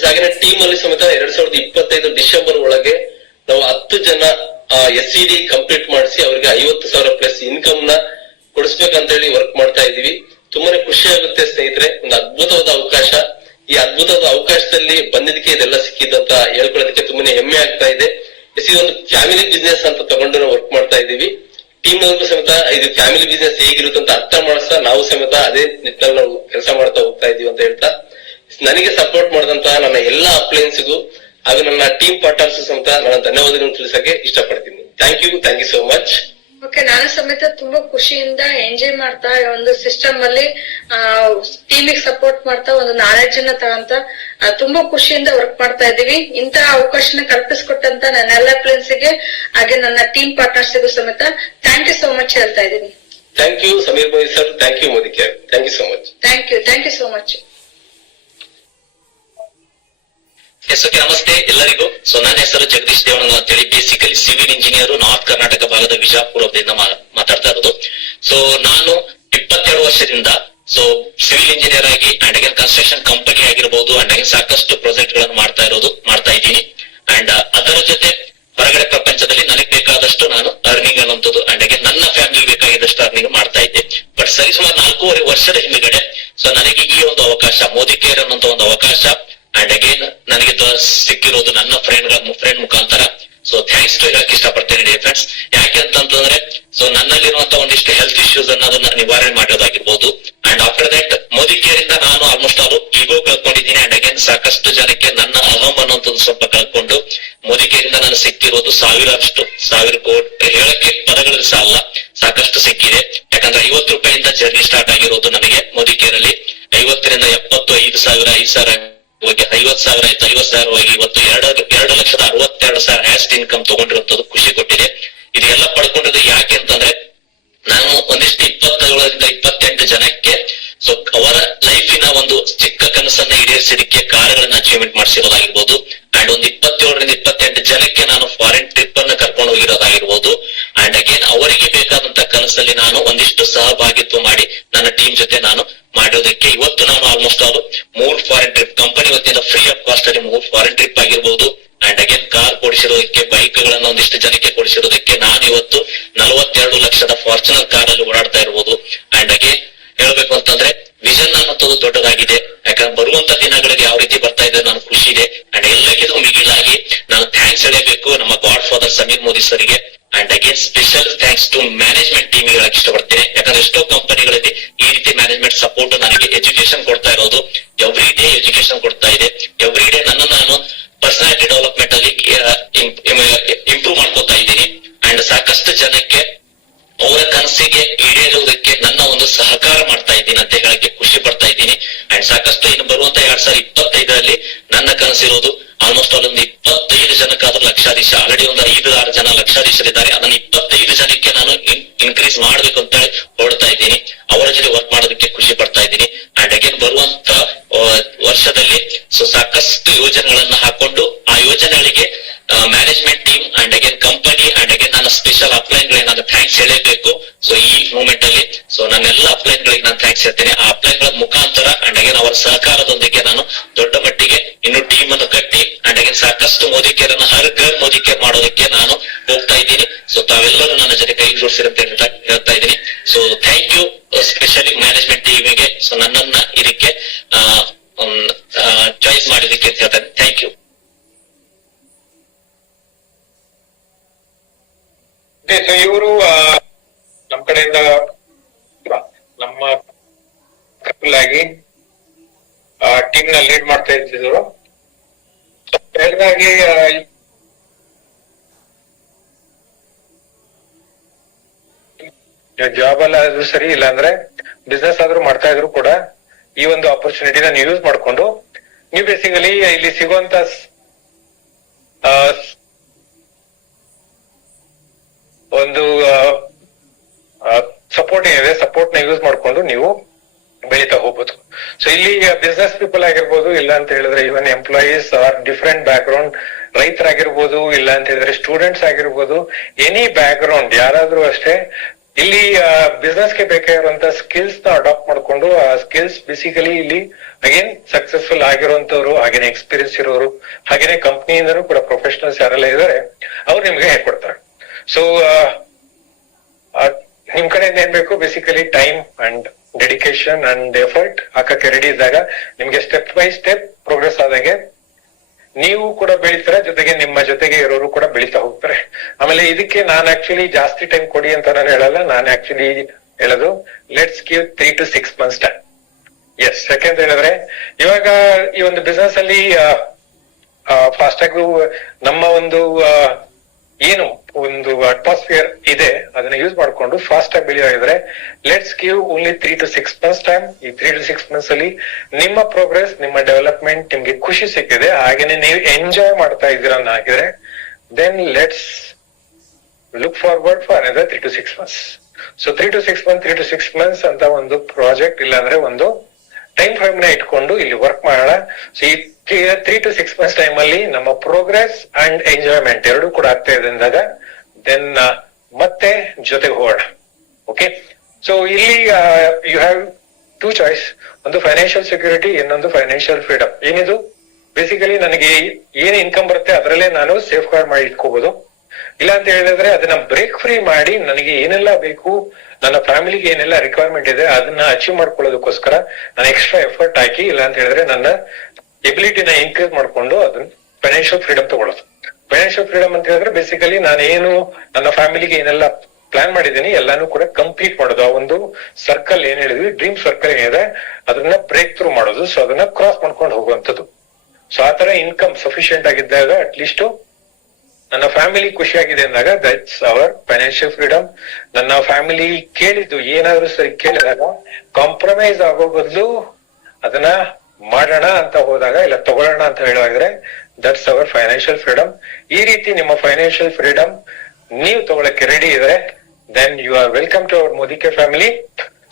ಹಾಗೇನೆ ಟೀಮ್ ಅಲ್ಲಿ ಸಮೇತ 2025 ಡಿಸೆಂಬರ್ ಒಳಗೆ ನಾವು 10 ಜನ SCD ಕಂಪ್ಲೀಟ್ ಮಾಡಿಸಿ ಅವ್ರಿಗೆ 50,000 ಪ್ಲಸ್ ಇನ್ಕಮ್ ನ ಕೊಡಿಸ್ಬೇಕಂತ ಹೇಳಿ ವರ್ಕ್ ಮಾಡ್ತಾ ಇದೀವಿ. ತುಂಬಾನೇ ಖುಷಿ ಆಗುತ್ತೆ ಸ್ನೇಹಿತರೆ, ಒಂದು ಅದ್ಭುತವಾದ ಅವಕಾಶ. ಈ ಅದ್ಭುತವಾದ ಅವಕಾಶದಲ್ಲಿ ಬಂದಿದ್ದಕ್ಕೆ ಇದೆಲ್ಲ ಸಿಕ್ಕಿದಂತ ಹೇಳ್ಕೊಳ್ಳೋದಕ್ಕೆ ತುಂಬಾನೇ ಹೆಮ್ಮೆ ಆಗ್ತಾ ಇದೆ. ಒಂದು ಫ್ಯಾಮಿಲಿ ಬಿಸ್ನೆಸ್ ಅಂತ ತಗೊಂಡು ನಾವು ವರ್ಕ್ ಮಾಡ್ತಾ ಇದೀವಿ. ಟೀಮ್ ನವರು ಸಮೇತ ಇದು ಫ್ಯಾಮಿಲಿ ಬಿಸ್ನೆಸ್ ಹೇಗಿರುತ್ತೆ ಅಂತ ಅರ್ಥ ಮಾಡಿಸ್ತಾ ನಾವು ಸಮೇತ ಅದೇ ನಿಟ್ಟಿನಲ್ಲಿ ನಾವು ಕೆಲಸ ಮಾಡ್ತಾ ಹೋಗ್ತಾ ಇದೀವಿ ಅಂತ ಹೇಳ್ತಾ, ನನಗೆ ಸಪೋರ್ಟ್ ಮಾಡಿದಂತಹ ನನ್ನ ಎಲ್ಲಾ ಅಪ್ಲೈನ್ಸ್ಗೂ ಹಾಗೂ ನನ್ನ ಟೀಮ್ ಪಾರ್ಟ್ನರ್ಸ್ ಸಮೇತ ನಾನು ಧನ್ಯವಾದಗಳನ್ನು ತಿಳಿಸಕ್ಕೆ ಇಷ್ಟಪಡ್ತೀನಿ. Thank you so much. Okay, ನಾನು ಸಮೇತ ತುಂಬಾ ಖುಷಿಯಿಂದ ಎಂಜಾಯ್ ಮಾಡ್ತಾ ಒಂದು ಸಿಸ್ಟಮ್ ಅಲ್ಲಿ ಟೀಮಿಗೆ ಸಪೋರ್ಟ್ ಮಾಡ್ತಾ ಒಂದು ನಾಲೆಡ್ಜ್ ಅನ್ನ ತಗೊಂತ ತುಂಬಾ ಖುಷಿಯಿಂದ ವರ್ಕ್ ಮಾಡ್ತಾ ಇದೀವಿ. ಇಂತಹ ಅವಕಾಶನ ಕಲ್ಪಿಸ್ಕೊಟ್ಟಂತ ನನ್ನ ಎಲ್ಲ ಫ್ರೆಂಡ್ಸ್ಗೆ ಹಾಗೆ ನನ್ನ ಟೀಮ್ ಪಾರ್ಟ್ನರ್ಸ್ಗೂ ಸಮೇತ ಥ್ಯಾಂಕ್ ಯು ಸೋ ಮಚ್ ಹೇಳ್ತಾ ಇದೀನಿ. Thank you Sameer Modi sir, thank you Modicare, thank you so much. Thank you so much. Okay, ನಮಸ್ತೆ ಎಲ್ಲರಿಗೂ. ಸೊ ನನ್ನ ಹೆಸರು ಜಗದೀಶ್ ದೇವಣ್ಣ ಅಂತೇಳಿ, basically civil engineer, north Karnataka ಭಾಗದ ವಿಜಾಪುರದಿಂದ ಮಾತಾಡ್ತಾ ಇರೋದು. ಸೊ ನಾನು 22 ವರ್ಷದಿಂದ ಸಿವಿಲ್ ಇಂಜಿನಿಯರ್ ಆಗಿ ಅಂಡ್ ಅಗೇನ್ ಕನ್ಸ್ಟ್ರಕ್ಷನ್ ಕಂಪನಿ ಆಗಿರ್ಬೋದು ಅಂಡ್ ಅಗೇನ್ ಸಾಕಷ್ಟು ಪ್ರಾಜೆಕ್ಟ್ ಗಳನ್ನು ಮಾಡ್ತಾ ಇದ್ದೀನಿ. ಅಂಡ್ ಅದರ ಜೊತೆ ಹೊರಗಡೆ ಪ್ರಪಂಚದಲ್ಲಿ ನನಗೆ ಬೇಕಾದಷ್ಟು ನಾನು ಅರ್ನಿಂಗ್ ಅನ್ನುವಂಥದ್ದು ಅಂಡ್ ಅಗೇನ್ ನನ್ನ ಫ್ಯಾಮಿಲಿ ಬೇಕಾಗಿದ್ದಷ್ಟು ಅರ್ನಿಂಗ್ ಮಾಡ್ತಾ ಇದ್ದೆ. ಬಟ್ ಸರಿಸುಮಾರು 4.5 ವರ್ಷದ ಹಿಂದ್ಗಡೆ ನನಗೆ ಈ ಒಂದು ಅವಕಾಶ, ಮೋದಿ ಕೇರ್ ಅನ್ನುವಂತ ಒಂದು ಅವಕಾಶ ಅಂಡ್ ಅಗೇನ್ ನನಗೆ ಸಿಕ್ಕಿರೋದು ನನ್ನ ಫ್ರೆಂಡ್ ಮುಖಾಂತರ. ಸೊ ಥ್ಯಾಂಕ್ಸ್ ಟು ನಿವಾರಣೆ ಮಾಡೋದಾಗಿರ್ಬೋದು. And after that Modicare ಇಂದ ನಾನು ಆಲ್ಮೋಸ್ಟ್ ಆಲ್ ಈಗೋ ಕಳ್ಕೊಂಡಿದ್ದೀನಿ. ಅಂಡ್ ಅಗೇನ್ ಸಾಕಷ್ಟು ಜನಕ್ಕೆ ನನ್ನ ಅಹಂ ಅನ್ನೋದು ಸ್ವಲ್ಪ ಕಳ್ಕೊಂಡು ಮೋದಿ ಕೇರ್ ಇಂದ ನಾನು ಸಿಕ್ಕಿರೋದು ಸಾವಿರ ಕೋಟಿ ಹೇಳಕ್ಕೆ ಪದಗಳಲ್ಲಿ ಸಾಲ ಸಾಕಷ್ಟು ಸಿಕ್ಕಿದೆ. ಯಾಕಂದ್ರೆ 50 ರೂಪಾಯಿಂದ ಜರ್ನಿ ಸ್ಟಾರ್ಟ್ ಆಗಿರೋದು ನನಗೆ ಮೋದಿ ಕೇರ್ ಅಲ್ಲಿ 50ರಿಂದ 70, 5,000 ಹೋಗಿ 50,000 ಆಯ್ತು. 50,000 ಹೋಗಿ ಇವತ್ತು 2,62,000 ಹ್ಯಾಸ್ಟ್ ಇನ್ಕಮ್ ತಗೊಂಡಿರುವಂತದ್ದು ಖುಷಿ ಕೊಟ್ಟಿದೆ. ಇದೆಲ್ಲ ಪಡ್ಕೊಂಡಿದ್ದು ಯಾಕೆ ಅಂತಂದ್ರೆ ನಾನು ಒಂದಿಷ್ಟು 27ರಿಂದ 28 ಜನಕ್ಕೆ ಸೊ ಅವರ ಲೈಫಿನ ಒಂದು ಚಿಕ್ಕ ಕನಸನ್ನ ಈಡೇರಿಸಿದಕ್ಕೆ ಕಾರ್ಯಗಳನ್ನ ಅಚೀವ್ಮೆಂಟ್ ಮಾಡಿಸಿರೋದಾಗಿರ್ಬೋದು. ಅಂಡ್ ಒಂದು 27ರಿಂದ 28 ಜನಕ್ಕೆ ನಾನು ಫಾರಿನ್ ಟ್ರಿಪ್ ಅನ್ನ ಕರ್ಕೊಂಡು ಹೋಗಿರೋದಾಗಿರ್ಬೋದು. ಅಂಡ್ ಅಗೇನ್ ಅವರಿಗೆ ಬೇಕಾದಂತ ಕನಸಲ್ಲಿ ನಾನು ಒಂದಿಷ್ಟು ಸಹಭಾಗಿತ್ವ ಮಾಡಿ ನನ್ನ ಟೀಮ್ ಜೊತೆ ನಾನು ಮಾಡೋದಕ್ಕೆ ಇವತ್ತು ನಾನು almost all 3 foreign trip company ವತಿಯಿಂದ ಫ್ರೀ ಆಫ್ ಕಾಸ್ಟ್ ಅಲ್ಲಿ 3 ಫಾರಿನ್ ಟ್ರಿಪ್ ಆಗಿರ್ಬೋದು. ಅಂಡ್ ಅಗೇನ್ ಕಾರ್ ಕೊಡಿಸಿರೋದಕ್ಕೆ, ಬೈಕ್ ಗಳನ್ನ ಒಂದಿಷ್ಟು ಜನಕ್ಕೆ ಕೊಡಿಸಿರೋದಕ್ಕೆ ನಾನು ಇವತ್ತು 42 ಲಕ್ಷದ ಫಾರ್ಚುನರ್ ಕಾರ್ ಅಲ್ಲಿ ಓಡಾಡ್ತಾ ಇರ್ಬೋದು. ಅಂಡ್ ಅಗೇನ್ ಹೇಳ್ಬೇಕು ಅಂತಂದ್ರೆ ವಿಷನ್ ಅನ್ನೋದು ದೊಡ್ಡದಾಗಿದೆ. ಯಾಕಂದ್ರೆ ಬರುವಂತ ದಿನಗಳಲ್ಲಿ ಯಾವ ರೀತಿ ಬರ್ತಾ ಇದೆ ನಾನು ಖುಷಿ ಇದೆ. ಅಂಡ್ ಎಲ್ಲಕ್ಕಿಂತ ಮಿಗಿಲಾಗಿ ನಾನು ಥ್ಯಾಂಕ್ಸ್ ಹೇಳಬೇಕು ನಮ್ಮ ಗಾಡ್ ಫಾದರ್ ಸಮೀರ್ ಮೋದಿ ಸರ್ಗೆ. And again special thanks to management team ಹೇಳಕ್ ಇಷ್ಟಪಡ್ತೇನೆ. ಯಾಕಂದ್ರೆ ಎಷ್ಟೋ ಕಂಪನಿಗಳಲ್ಲಿ ಈ ರೀತಿ ಮ್ಯಾನೇಜ್ಮೆಂಟ್ ಸಪೋರ್ಟ್ ನನಗೆ ಎಜುಕೇಶನ್ ಕೊಡ್ತಾ ಇರೋದು, ಎವ್ರಿ ಡೇ ಎಜುಕೇಶನ್ ಕೊಡ್ತಾ ಇದೆ. ಎವ್ರಿ ಡೇ ನಾನು ಪರ್ಸನಾಲಿಟಿ ಡೆವಲಪ್ಮೆಂಟ್ ಅಲ್ಲಿ ಇಂಪ್ರೂವ್ ಮಾಡ್ಕೋತಾ ಇದ್ದೀನಿ. ಅಂಡ್ ಸಾಕಷ್ಟು ಜನಕ್ಕೆ ಅವರ ಕನಸಿಗೆ ಈಡೇರುವುದಕ್ಕೆ ನನ್ನ ಒಂದು ಸಹಕಾರ ಮಾಡ್ತಾ ಇದ್ದೀನಿ ಅಂತ ಹೇಳಕ್ಕೆ ಖುಷಿ ಪಡ್ತಾ ಇದ್ದೀನಿ. ಅಂಡ್ ಸಾಕಷ್ಟು ಇನ್ನು ಬರುವಂತ 2025ರಲ್ಲಿ ನನ್ನ ಕನಸಿರೋದು ಆಲ್ಮೋಸ್ಟ್ ಆಲ್ ಒಂದು 25 ಜನಕ್ಕಾದ್ರೂ ಲಕ್ಷಾಧೀಶ. ಆಲ್ರೆಡಿ ಒಂದು 5-6 ಜನ ಲಕ್ಷಾಧೀಶರಿದ್ದಾರೆ. ಅದನ್ನ 25 ಜನಕ್ಕೆ ನಾನು ಇನ್ಕ್ರೀಸ್ ಮಾಡ್ಬೇಕು ಅಂತ ಹೇಳಿ ಹೊರಡ್ತಾ ಇದ್ದೀನಿ. ಅವರ ಜೊತೆ ವರ್ಕ್ ಮಾಡೋದಕ್ಕೆ ಖುಷಿ ಪಡ್ತಾ ಇದ್ದೀನಿ. ಅಂಡ್ ಅಗೇನ್ ಬರುವಂತ ವರ್ಷದಲ್ಲಿ ಸೊ ಸಾಕಷ್ಟು ಯೋಜನೆಗಳನ್ನ ಹಾಕೊಂಡು ಆ ಯೋಜನೆಗಳಿಗೆ management team and again company and again ನನ್ನ ಸ್ಪೆಷಲ್ ಅಪ್ಲೈನ್ ಗಳಿಗೆ ನಾನು ಥ್ಯಾಂಕ್ಸ್ ಹೇಳಬೇಕು. ಸೊ ಈ ಮೂಮೆಂಟ್ ಅಲ್ಲಿ ಸೊ ನನ್ನೆಲ್ಲ ಅಪ್ಲೈನ್ ಗಳಿಗೆ ನಾನು ಥ್ಯಾಂಕ್ಸ್ ಹೇಳ್ತೇನೆ. ಆ ಅಪ್ಲೈನ್ ಗಳ ಮುಖಾಂತರ ಅಂಡ್ ಅಗೇನ್ ಅವರ ಸಹಕಾರದೊಂದಿಗೆ ನಾನು ದೊಡ್ಡ ಮಟ್ಟಿಗೆ ಇನ್ನು ಟೀಮ್ ಅನ್ನು ಕಟ್ಟಿ ಅಂಡ್ ಅಗೇನ್ ಸಾಕಷ್ಟು ಮೋದಿ ಕೇರ್ ಅನ್ನು ಹರ್ ಘರ್ ಮೋದಿ ಕೇರ್ ಮಾಡೋದಕ್ಕೆ ನಾನು ಹೋಗ್ತಾ ಇದ್ದೀನಿ. ಸೊ ತಾವೆಲ್ಲರೂ ನನ್ನ ಜೊತೆ ಕೈ ಜೋಡಿಸಿರಂತ ಹೇಳ್ತಾ ಇದ್ದೀನಿ. So thank you specially management ಟೀಮಿಗೆ ಸೊ ನನ್ನನ್ನ ಇದಕ್ಕೆ ಚಾಯ್ಸ್ ಮಾಡಿದಕ್ಕೆ ಅಂತ ಹೇಳ್ತೇನೆ. Thank you. ಇವರು ನಮ್ ಕಡೆಯಿಂದ ನಮ್ಮ ಕಪಲ್ ಆಗಿ ಟೀಮ್ ನ ಲೀಡ್ ಮಾಡ್ತಾ ಇದ್ದಿದ್ರು. ಹಾಗಾಗಿ ಜಾಬ್ ಅಲ್ಲ ಆದ್ರೂ ಸರಿ, ಇಲ್ಲಾಂದ್ರೆ ಬಿಸ್ನೆಸ್ ಆದ್ರೂ ಮಾಡ್ತಾ ಇದ್ರು ಕೂಡ ಈ ಒಂದು ಆಪರ್ಚುನಿಟಿನ ನೀವು ಯೂಸ್ ಮಾಡ್ಕೊಂಡು ನೀವು ಬೇಸಿಕಲಿ ಇಲ್ಲಿ ಸಿಗುವಂತ ಒಂದು ಸಪೋರ್ಟ್ ಏನಿದೆ, ಸಪೋರ್ಟ್ ನ ಯೂಸ್ ಮಾಡ್ಕೊಂಡು ನೀವು ಬೆಳೀತಾ ಹೋಗ್ಬೋದು. ಸೊ ಇಲ್ಲಿ ಬಿಸ್ನೆಸ್ ಪೀಪಲ್ ಆಗಿರ್ಬೋದು, ಇಲ್ಲ ಅಂತ ಹೇಳಿದ್ರೆ even employees are different background, ರೈತರಾಗಿರ್ಬೋದು, ಇಲ್ಲ ಅಂತ ಹೇಳಿದ್ರೆ ಸ್ಟೂಡೆಂಟ್ಸ್ ಆಗಿರ್ಬೋದು, ಎನಿ ಬ್ಯಾಕ್ ಗ್ರೌಂಡ್ ಯಾರಾದ್ರೂ ಅಷ್ಟೇ ಇಲ್ಲಿ ಬಿಸ್ನೆಸ್ ಗೆ ಬೇಕಾಗಿರುವಂತ ಸ್ಕಿಲ್ಸ್ ನ ಅಡಾಪ್ಟ್ ಮಾಡ್ಕೊಂಡು ಆ ಸ್ಕಿಲ್ಸ್ ಬೇಸಿಕಲಿ ಇಲ್ಲಿ ಅಗೇನ್ ಸಕ್ಸಸ್ಫುಲ್ ಆಗಿರುವಂತವ್ರು, ಹಾಗೇನೆ ಎಕ್ಸ್ಪೀರಿಯನ್ಸ್ ಇರೋರು, ಹಾಗೇನೆ ಕಂಪ್ನಿಯಿಂದನೂ ಕೂಡ ಪ್ರೊಫೆಷನಲ್ಸ್ ಯಾರೆಲ್ಲ ಇದಾರೆ ಅವ್ರು ನಿಮ್ಗೆ ಹೇಳ್ಕೊಡ್ತಾರೆ. ಸೊ ನಿಮ್ ಕಡೆಯಿಂದ ಏನ್ ಬೇಕು, basically time and dedication and effort ಹಾಕಕ್ಕೆ ರೆಡಿ ಇದ್ದಾಗ ನಿಮ್ಗೆ ಸ್ಟೆಪ್ ಬೈ ಸ್ಟೆಪ್ ಪ್ರೋಗ್ರೆಸ್ ಆದಾಗೆ ನೀವು ಕೂಡ ಬೆಳಿತಾರೆ, ಜೊತೆಗೆ ನಿಮ್ಮ ಜೊತೆಗೆ ಇರೋರು ಕೂಡ ಬೆಳಿತಾ ಹೋಗ್ತಾರೆ. ಆಮೇಲೆ ಇದಕ್ಕೆ ನಾನು ಆಕ್ಚುಲಿ ಜಾಸ್ತಿ ಟೈಮ್ ಕೊಡಿ ಅಂತ ನಾನು ಹೇಳಲ್ಲ. ನಾನು ಆಕ್ಚುಲಿ ಹೇಳೋದು let's give 3 to 6 months time. Yes, ಯಾಕೆಂತ ಹೇಳಿದ್ರೆ ಇವಾಗ ಈ ಒಂದು ಬಿಸ್ನೆಸ್ ಅಲ್ಲಿ ಫಾಸ್ಟ್ ಆಗಿ ನಮ್ಮ ಒಂದು ಏನು ಒಂದು ಅಟ್ಮಾಸ್ಫಿಯರ್ ಇದೆ ಅದನ್ನ ಯೂಸ್ ಮಾಡ್ಕೊಂಡು ಫಾಸ್ಟ್ ಆಗಿ ಬೆಳೆಯೋದ್ರೆ let's give only 3 to 6 months time. ಈ 3 to 6 months ಅಲ್ಲಿ ನಿಮ್ಮ ಪ್ರೋಗ್ರೆಸ್, ನಿಮ್ಮ ಡೆವಲಪ್ಮೆಂಟ್ ನಿಮ್ಗೆ ಖುಷಿ ಸಿಕ್ಕಿದೆ, ಹಾಗೇನೆ ನೀವು ಎಂಜಾಯ್ ಮಾಡ್ತಾ ಇದ್ದೀರಾ ಆಗಿದ್ರೆ then let's look forward for another 3 to 6 months. So 3 to 6 months ಅಂತ ಒಂದು ಪ್ರಾಜೆಕ್ಟ್ ಇಲ್ಲಾಂದ್ರೆ ಒಂದು ಟೈಮ್ ಫ್ರೇಮ್ ನ ಇಟ್ಕೊಂಡು ಇಲ್ಲಿ ವರ್ಕ್ ಮಾಡೋಣ. ಸೊ ಈ 3 to 6 months ಟೈಮ್ ಅಲ್ಲಿ ನಮ್ಮ ಪ್ರೋಗ್ರೆಸ್ ಅಂಡ್ ಎಂಜಾಯ್ಮೆಂಟ್ ಎರಡೂ ಕೂಡ ಆಗ್ತಾ ಇದೆ ಅಂದಾಗ ದೆನ್ ಮತ್ತೆ ಜೊತೆಗೆ ಹೋಗೋಣ. ಓಕೆ, ಸೊ ಇಲ್ಲಿ ಯು ಹ್ಯಾವ್ 2 choice. ಒಂದು ಫೈನಾನ್ಷಿಯಲ್ ಸೆಕ್ಯೂರಿಟಿ, ಇನ್ನೊಂದು ಫೈನಾನ್ಷಿಯಲ್ ಫ್ರೀಡಮ್. ಏನಿದು ಬೇಸಿಕಲಿ ನನಗೆ ಏನ್ ಇನ್ಕಮ್ ಬರುತ್ತೆ ಅದರಲ್ಲೇ ನಾನು ಸೇಫ್ ಗಾರ್ಡ್ ಮಾಡಿ ಇಟ್ಕೋಬಹುದು. ಇಲ್ಲ ಅಂತ ಹೇಳಿದ್ರೆ ಅದನ್ನ ಬ್ರೇಕ್ ಫ್ರೀ ಮಾಡಿ ನನಗೆ ಏನೆಲ್ಲ ಬೇಕು, ನನ್ನ ಫ್ಯಾಮಿಲಿಗೆ ಏನೆಲ್ಲ ರಿಕ್ವೈರ್ಮೆಂಟ್ ಇದೆ ಅದನ್ನ ಅಚೀವ್ ಮಾಡ್ಕೊಳ್ಳೋದಕ್ಕೋಸ್ಕರ ನಾನು ಎಕ್ಸ್ಟ್ರಾ ಎಫರ್ಟ್ ಹಾಕಿ, ಇಲ್ಲ ಅಂತ ಹೇಳಿದ್ರೆ ನನ್ನ ಎಬಿಲಿಟಿನ ಇನ್ಕ್ರೀಸ್ ಮಾಡ್ಕೊಂಡು ಅದನ್ನ ಫೈನಾನ್ಷಿಯಲ್ ಫ್ರೀಡಮ್ ತಗೊಳ್ಳೋದು. ಫೈನಾನ್ಷಿಯಲ್ ಫ್ರೀಡಮ್ ಅಂತ ಹೇಳಿದ್ರೆ ಬೇಸಿಕಲಿ ನಾನೇನು ನನ್ನ ಫ್ಯಾಮಿಲಿಗೆ ಏನೆಲ್ಲ ಪ್ಲಾನ್ ಮಾಡಿದ್ದೀನಿ ಎಲ್ಲಾನು ಕೂಡ ಕಂಪ್ಲೀಟ್ ಮಾಡೋದು. ಆ ಒಂದು ಸರ್ಕಲ್ ಏನ್ ಹೇಳಿದ್ವಿ, ಡ್ರೀಮ್ ಸರ್ಕಲ್ ಏನಿದೆ ಅದನ್ನ ಬ್ರೇಕ್ ಥ್ರೂ ಮಾಡೋದು. ಸೊ ಅದನ್ನ ಕ್ರಾಸ್ ಮಾಡ್ಕೊಂಡು ಹೋಗುವಂತದ್ದು. ಸೊ ಆತರ ಇನ್ಕಮ್ ಸಫಿಶಿಯಂಟ್ ಆಗಿದ್ದಾಗ ಅಟ್ಲೀಸ್ಟ್ ನನ್ನ ಫ್ಯಾಮಿಲಿ ಖುಷಿಯಾಗಿದೆ ಅಂದಾಗ ದಟ್ಸ್ ಅವರ್ ಫೈನಾನ್ಷಿಯಲ್ ಫ್ರೀಡಮ್. ನನ್ನ ಫ್ಯಾಮಿಲಿ ಕೇಳಿದ್ದು ಏನಾದ್ರು ಸರಿ ಕೇಳಿದಾಗ ಕಾಂಪ್ರಮೈಸ್ ಆಗೋ ಬದಲು ಅದನ್ನ ಮಾಡೋಣ ಅಂತ ಹೋದಾಗ ಇಲ್ಲ ತಗೊಳ್ಳೋಣ ಅಂತ ಹೇಳಾದ್ರೆ ದಟ್ಸ್ ಅವರ್ ಫೈನಾನ್ಷಿಯಲ್ ಫ್ರೀಡಮ್. ಈ ರೀತಿ ನಿಮ್ಮ ಫೈನಾನ್ಷಿಯಲ್ ಫ್ರೀಡಮ್ ನೀವು ತಗೊಳಕ್ಕೆ ರೆಡಿ ಇದ್ರೆ then you are welcome to our Modi care family.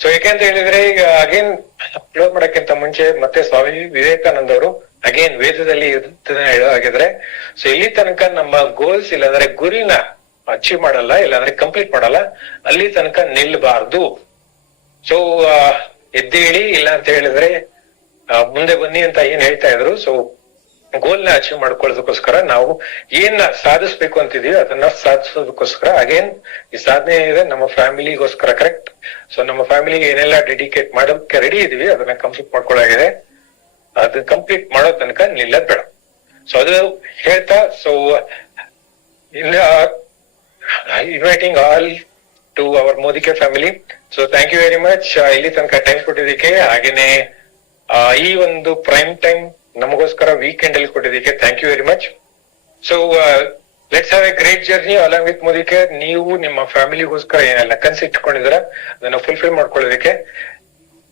So ಯಾಕೆಂತ ಹೇಳಿದ್ರೆ ಈಗ ಅಗೇನ್ ಅಪ್ಲೋಡ್ ಮಾಡಕ್ಕಿಂತ ಮುಂಚೆ ಮತ್ತೆ ಸ್ವಾಮಿ ವಿವೇಕಾನಂದ ಅವರು ಅಗೇನ್ ವೇದದಲ್ಲಿ ಹೇಳಾಗಿದ್ರೆ, ಸೊ ಇಲ್ಲಿ ತನಕ ನಮ್ಮ ಗೋಲ್ಸ್ ಇಲ್ಲಾಂದ್ರೆ ಗುರಿನ ಅಚೀವ್ ಮಾಡಲ್ಲ, ಇಲ್ಲಾಂದ್ರೆ ಕಂಪ್ಲೀಟ್ ಮಾಡಲ್ಲ, ಅಲ್ಲಿ ತನಕ ನಿಲ್ಬಾರ್ದು. ಸೊ ಎದ್ದೇಳಿ ಇಲ್ಲ ಅಂತ ಹೇಳಿದ್ರೆ ಮುಂದೆ ಬನ್ನಿ ಅಂತ ಏನ್ ಹೇಳ್ತಾ ಇದ್ರು. ಸೊ ಗೋಲ್ ನ ಅಚೀವ್ ಮಾಡ್ಕೊಳ್ಳೋದಕ್ಕೋಸ್ಕರ ನಾವು ಏನ್ ಸಾಧಿಸ್ಬೇಕು ಅಂತಿದೀವಿ ಅದನ್ನ ಸಾಧಿಸೋದಕ್ಕೋಸ್ಕರ ಅಗೇನ್ ಈ ಸಾಧನೆ ಇದೆ ನಮ್ಮ ಫ್ಯಾಮಿಲಿಗೋಸ್ಕರ, ಕರೆಕ್ಟ್. ಸೊ ನಮ್ಮ ಫ್ಯಾಮಿಲಿಗೆ ಏನೆಲ್ಲ ಡೆಡಿಕೇಟ್ ಮಾಡೋದಕ್ಕೆ ರೆಡಿ ಇದೀವಿ ಅದನ್ನ ಕಂಪ್ಲೀಟ್ ಮಾಡ್ಕೊಳ್ಳಾಗಿದೆ. ಅದನ್ನ ಕಂಪ್ಲೀಟ್ ಮಾಡೋ ತನಕ ನಿಲ್ಲದ್ ಬೇಡ. ಸೊ ಅದು ಹೇಳ್ತಾ, so inviting all to our Modi care family. So thank you very much ಇಲ್ಲಿ ತನಕ ಟೈಮ್ ಕೊಟ್ಟಿದ್ದಕ್ಕೆ, ಹಾಗೇನೆ ಈ ಒಂದು ಪ್ರೈಮ್ ಟೈಮ್ ನಮಗೋಸ್ಕರ ವೀಕೆಂಡ್ ಅಲ್ಲಿ ಕೊಟ್ಟಿದ್ದಕ್ಕೆ thank you very much. So let's have a great journey along with Modi care. ನೀವು ನಿಮ್ಮ ಫ್ಯಾಮಿಲಿಗೋಸ್ಕರ ಏನೆಲ್ಲ ಕನ್ಸು ಇಟ್ಕೊಂಡಿದ್ರ ಅದನ್ನ ಫುಲ್ಫಿಲ್ ಮಾಡ್ಕೊಳ್ಳೋದಕ್ಕೆ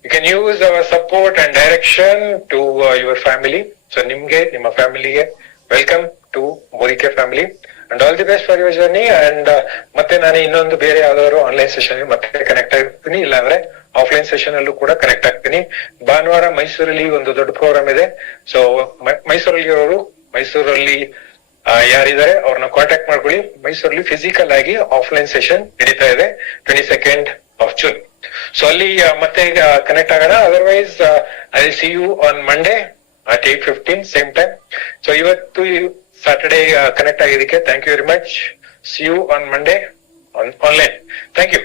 you can use our support and direction to your family. So ನಿಮ್ಗೆ ನಿಮ್ಮ ಫ್ಯಾಮಿಲಿಗೆ welcome to Modi care family and all the best for your journey. And ಮತ್ತೆ ನಾನು ಇನ್ನೊಂದು ಬೇರೆ ಯಾವ್ದಾದ್ರು ಆನ್ಲೈನ್ ಸೆಷನ್ ಮತ್ತೆ ಕನೆಕ್ಟ್ ಆಗ್ತೀನಿ, ಇಲ್ಲಾಂದ್ರೆ ಆಫ್ಲೈನ್ ಸೆಷನ್ ಅಲ್ಲೂ ಕೂಡ ಕನೆಕ್ಟ್ ಆಗ್ತೀನಿ. ಭಾನುವಾರ ಮೈಸೂರಲ್ಲಿ ಒಂದು ದೊಡ್ಡ ಪ್ರೋಗ್ರಾಮ್ ಇದೆ. ಸೊ ಮೈಸೂರಲ್ಲಿ ಯಾರಿದ್ದಾರೆ ಅವ್ರನ್ನ ಕಾಂಟ್ಯಾಕ್ಟ್ ಮಾಡ್ಕೊಳ್ಳಿ. ಮೈಸೂರಲ್ಲಿ ಫಿಸಿಕಲ್ ಆಗಿ ಆಫ್ಲೈನ್ ಸೆಷನ್ ನಡೀತಾ ಇದೆ 22nd of June. ಸೊ ಅಲ್ಲಿ ಮತ್ತೆ ಕನೆಕ್ಟ್ ಆಗೋಣ. Otherwise I will see you on Monday at 8:15 same time. So ಇವತ್ತು ಸಾಟರ್ಡೇ ಕನೆಕ್ಟ್ ಆಗಿದ್ದಕ್ಕೆ thank you very much. See you on Monday online. Thank you.